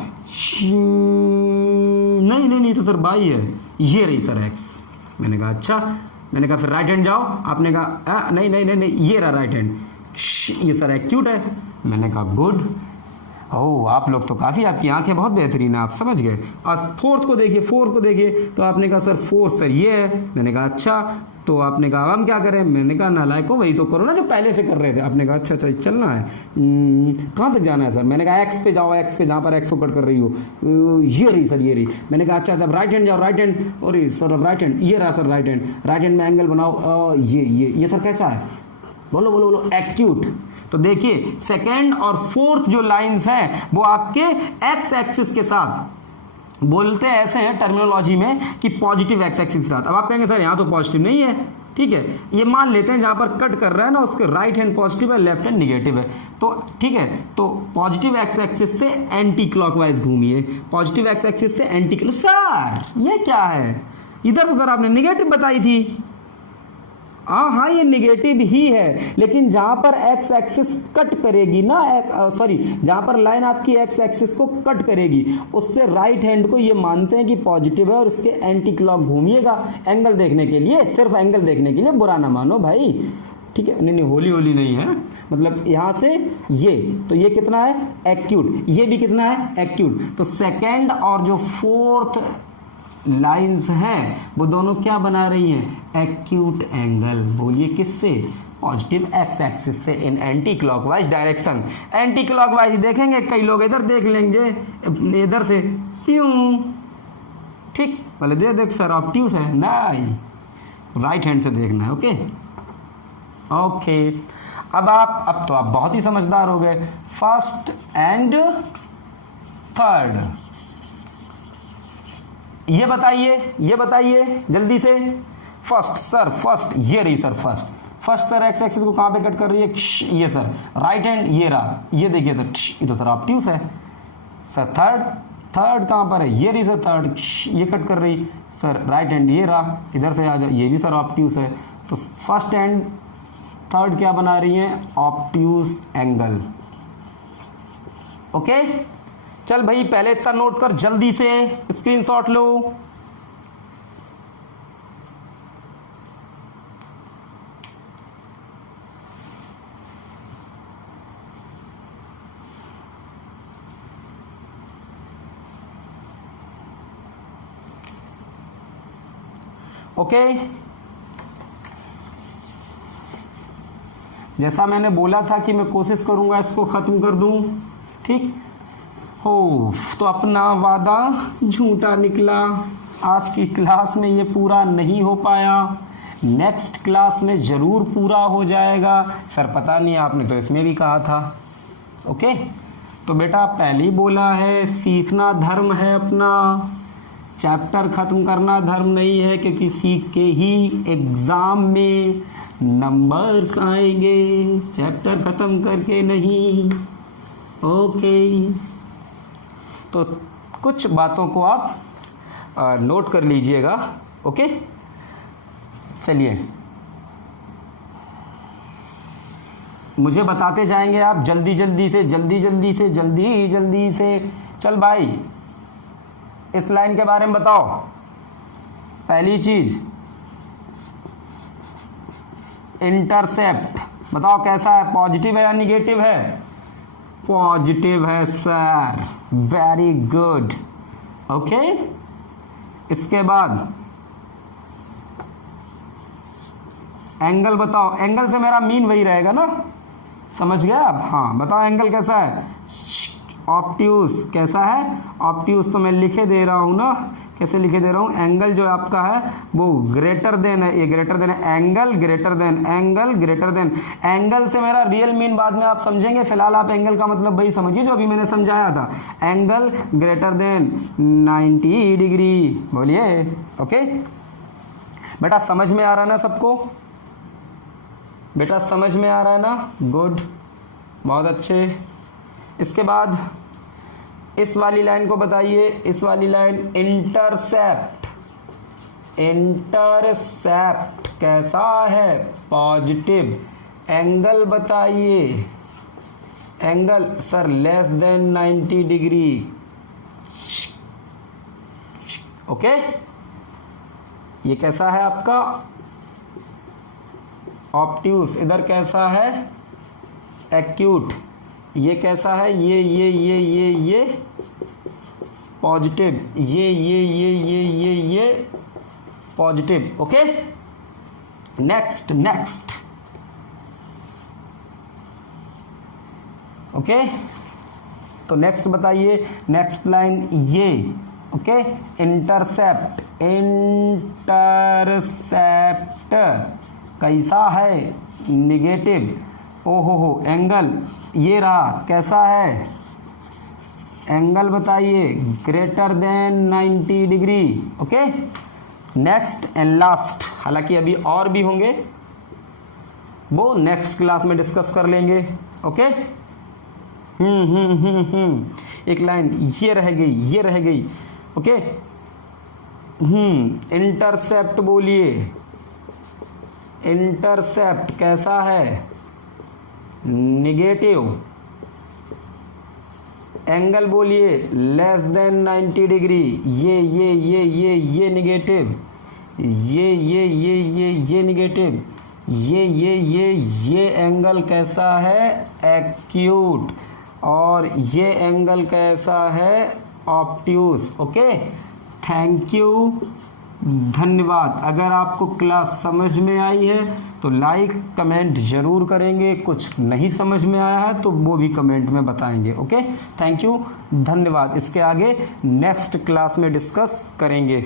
नहीं तो सर बाई है, ये रही सर एक्स। मैंने कहा अच्छा, मैंने कहा फिर राइट हैंड जाओ, आपने कहा नहीं ये रहा राइट हैंड, ये सर एक्यूट है। मैंने कहा गुड, ओह आप लोग तो काफ़ी, आपकी आंखें बहुत बेहतरीन है, आप समझ गए। और फोर्थ को देखिए, तो आपने कहा सर फोर्थ सर ये है। मैंने कहा अच्छा, तो आपने कहा हम क्या करें, मैंने कहा नालायको वही तो करो ना जो पहले से कर रहे थे। आपने कहा अच्छा चलना है, कहाँ तक जाना है सर। मैंने कहा एक्स पे जाओ, एक्स पे जहाँ पर एक्स को कट कर रही हो, ये रही सर ये रही। मैंने कहा अच्छा जब राइट हैंड जाओ, राइट हैंड, और सर अब राइट हैंड, ये रहा सर राइट हैंड में एंगल बनाओ, ये सर कैसा है, बोलो एक्यूट। तो देखिए सेकंड और फोर्थ जो लाइंस हैं वो आपके एक्स एक्सिस के साथ, बोलते ऐसे हैं टर्मिनोलॉजी में कि पॉजिटिव एक्स एक्सिस के साथ। अब आप कहेंगे सर यहाँ तो पॉजिटिव नहीं है, ठीक है, ये मान लेते हैं जहां पर कट कर रहा है ना उसके राइट हैंड पॉजिटिव है, लेफ्ट हैंड निगेटिव है, तो ठीक है। तो पॉजिटिव एक्स एक्सिस से एंटी क्लॉकवाइज घूमिए, पॉजिटिव एक्स एक्सिस से एंटी क्लॉक। सर ये क्या है, इधर तो सर आपने निगेटिव बताई थी। हाँ ये निगेटिव ही है, लेकिन जहां पर एक्स एक्सिस कट करेगी ना, जहां पर लाइन आपकी एक्स एक्सिस को कट करेगी उससे राइट हैंड को ये मानते हैं कि पॉजिटिव है और उसके एंटी क्लॉक घूमिएगा एंगल देखने के लिए, सिर्फ एंगल देखने के लिए, बुरा ना मानो भाई, ठीक है। नहीं होली नहीं है, मतलब यहां से ये, तो ये कितना है एक्यूट, ये भी कितना है एक्यूट। तो सेकेंड और जो फोर्थ लाइंस हैं वो दोनों क्या बना रही हैं, एक्यूट एंगल। बोलिए किससे, पॉजिटिव एक्स एक्सिस से in anticlockwise direction. Anticlockwise देखेंगे, कई लोग इधर देख लेंगे, इधर से ट्यूं, ठीक, पहले देख सर ऑब्ट्यूस है, नहीं राइट हैंड से देखना है, ओके। अब तो आप बहुत ही समझदार हो गए। फर्स्ट एंड थर्ड, ये बताइए जल्दी से। फर्स्ट ये रही sir, first sir x axis को कहां पे कट कर रही है, ये सर राइट हैंड, ये रहा, ये देखिए सर, ये तो सर ऑब्ट्यूस है। सर थर्ड कहां पर है, ये रही सर थर्ड, ये कट कर रही सर राइट हैंड, ये रहा, इधर से आ जाओ, ये भी सर ऑब्ट्यूस है। तो फर्स्ट एंड थर्ड क्या बना रही है, ऑब्ट्यूस एंगल, ओके। चल भाई पहले इतना नोट कर, जल्दी से स्क्रीनशॉट लो। ओके जैसा मैंने बोला था कि मैं कोशिश करूंगा इसको ख़त्म कर दूं, ठीक हो। तो अपना वादा झूठा निकला, आज की क्लास में ये पूरा नहीं हो पाया, नेक्स्ट क्लास में ज़रूर पूरा हो जाएगा। सर पता नहीं, आपने तो इसमें भी कहा था। ओके, तो बेटा पहले ही बोला है, सीखना धर्म है अपना, चैप्टर ख़त्म करना धर्म नहीं है, क्योंकि सीख के ही एग्ज़ाम में नंबर्स आएंगे, चैप्टर ख़त्म करके नहीं। ओके, तो कुछ बातों को आप नोट कर लीजिएगा। ओके, चलिए मुझे बताते जाएंगे आप जल्दी जल्दी से। चल भाई, इस लाइन के बारे में बताओ। पहली चीज इंटरसेप्ट, बताओ कैसा है, पॉजिटिव है या निगेटिव है? पॉजिटिव है सर, वेरी गुड। ओके, इसके बाद एंगल बताओ। एंगल से मेरा मीन वही रहेगा ना, समझ गए आप? हाँ बताओ एंगल कैसा है? ऑब्ट्यूस कैसा है? ऑब्ट्यूस तो मैं लिखे दे रहा हूँ ना, कैसे लिखे दे रहा हूँ? एंगल जो आपका है वो ग्रेटर देन है, ये ग्रेटर देन है, angle greater than, angle greater than. Angle से मेरा रियल मीन बाद में आप समझेंगे, फिलहाल आप एंगल का मतलब वही समझिए जो अभी मैंने समझाया था, एंगल ग्रेटर देन 90 डिग्री। बोलिए। ओके बेटा, समझ में आ रहा है ना सबको? बेटा समझ में आ रहा है ना? गुड, बहुत अच्छे। इसके बाद इस वाली लाइन को बताइए, इस वाली लाइन इंटरसेप्ट। इंटरसेप्ट कैसा है? पॉजिटिव। एंगल बताइए। Angle sir less than 90 degree. Okay, ये कैसा है आपका? ऑब्ट्यूस। इधर कैसा है? एक्यूट। ये कैसा है? ये पॉजिटिव। ये पॉजिटिव। Okay, next. ओके, तो नेक्स्ट बताइए, नेक्स्ट लाइन ये। ओके, इंटरसेप्ट कैसा है? निगेटिव। ओहो, एंगल ये रहा, कैसा है? एंगल बताइए, greater than 90 degree. Okay, next and last, हालांकि अभी और भी होंगे, वो नेक्स्ट क्लास में डिस्कस कर लेंगे। ओके, एक लाइन ये रह गई। ओके, इंटरसेप्ट बोलिए। इंटरसेप्ट कैसा है? निगेटिव। एंगल बोलिए, लेस देन 90 डिग्री। ये निगेटिव। ये निगेटिव। ये एंगल कैसा है? एक्यूट। और ये एंगल कैसा है? ऑब्ट्यूस। ओके, थैंक यू, धन्यवाद। अगर आपको क्लास समझ में आई है तो लाइक कमेंट जरूर करेंगे, कुछ नहीं समझ में आया है तो वो भी कमेंट में बताएंगे। ओके, थैंक यू, धन्यवाद। इसके आगे नेक्स्ट क्लास में डिस्कस करेंगे।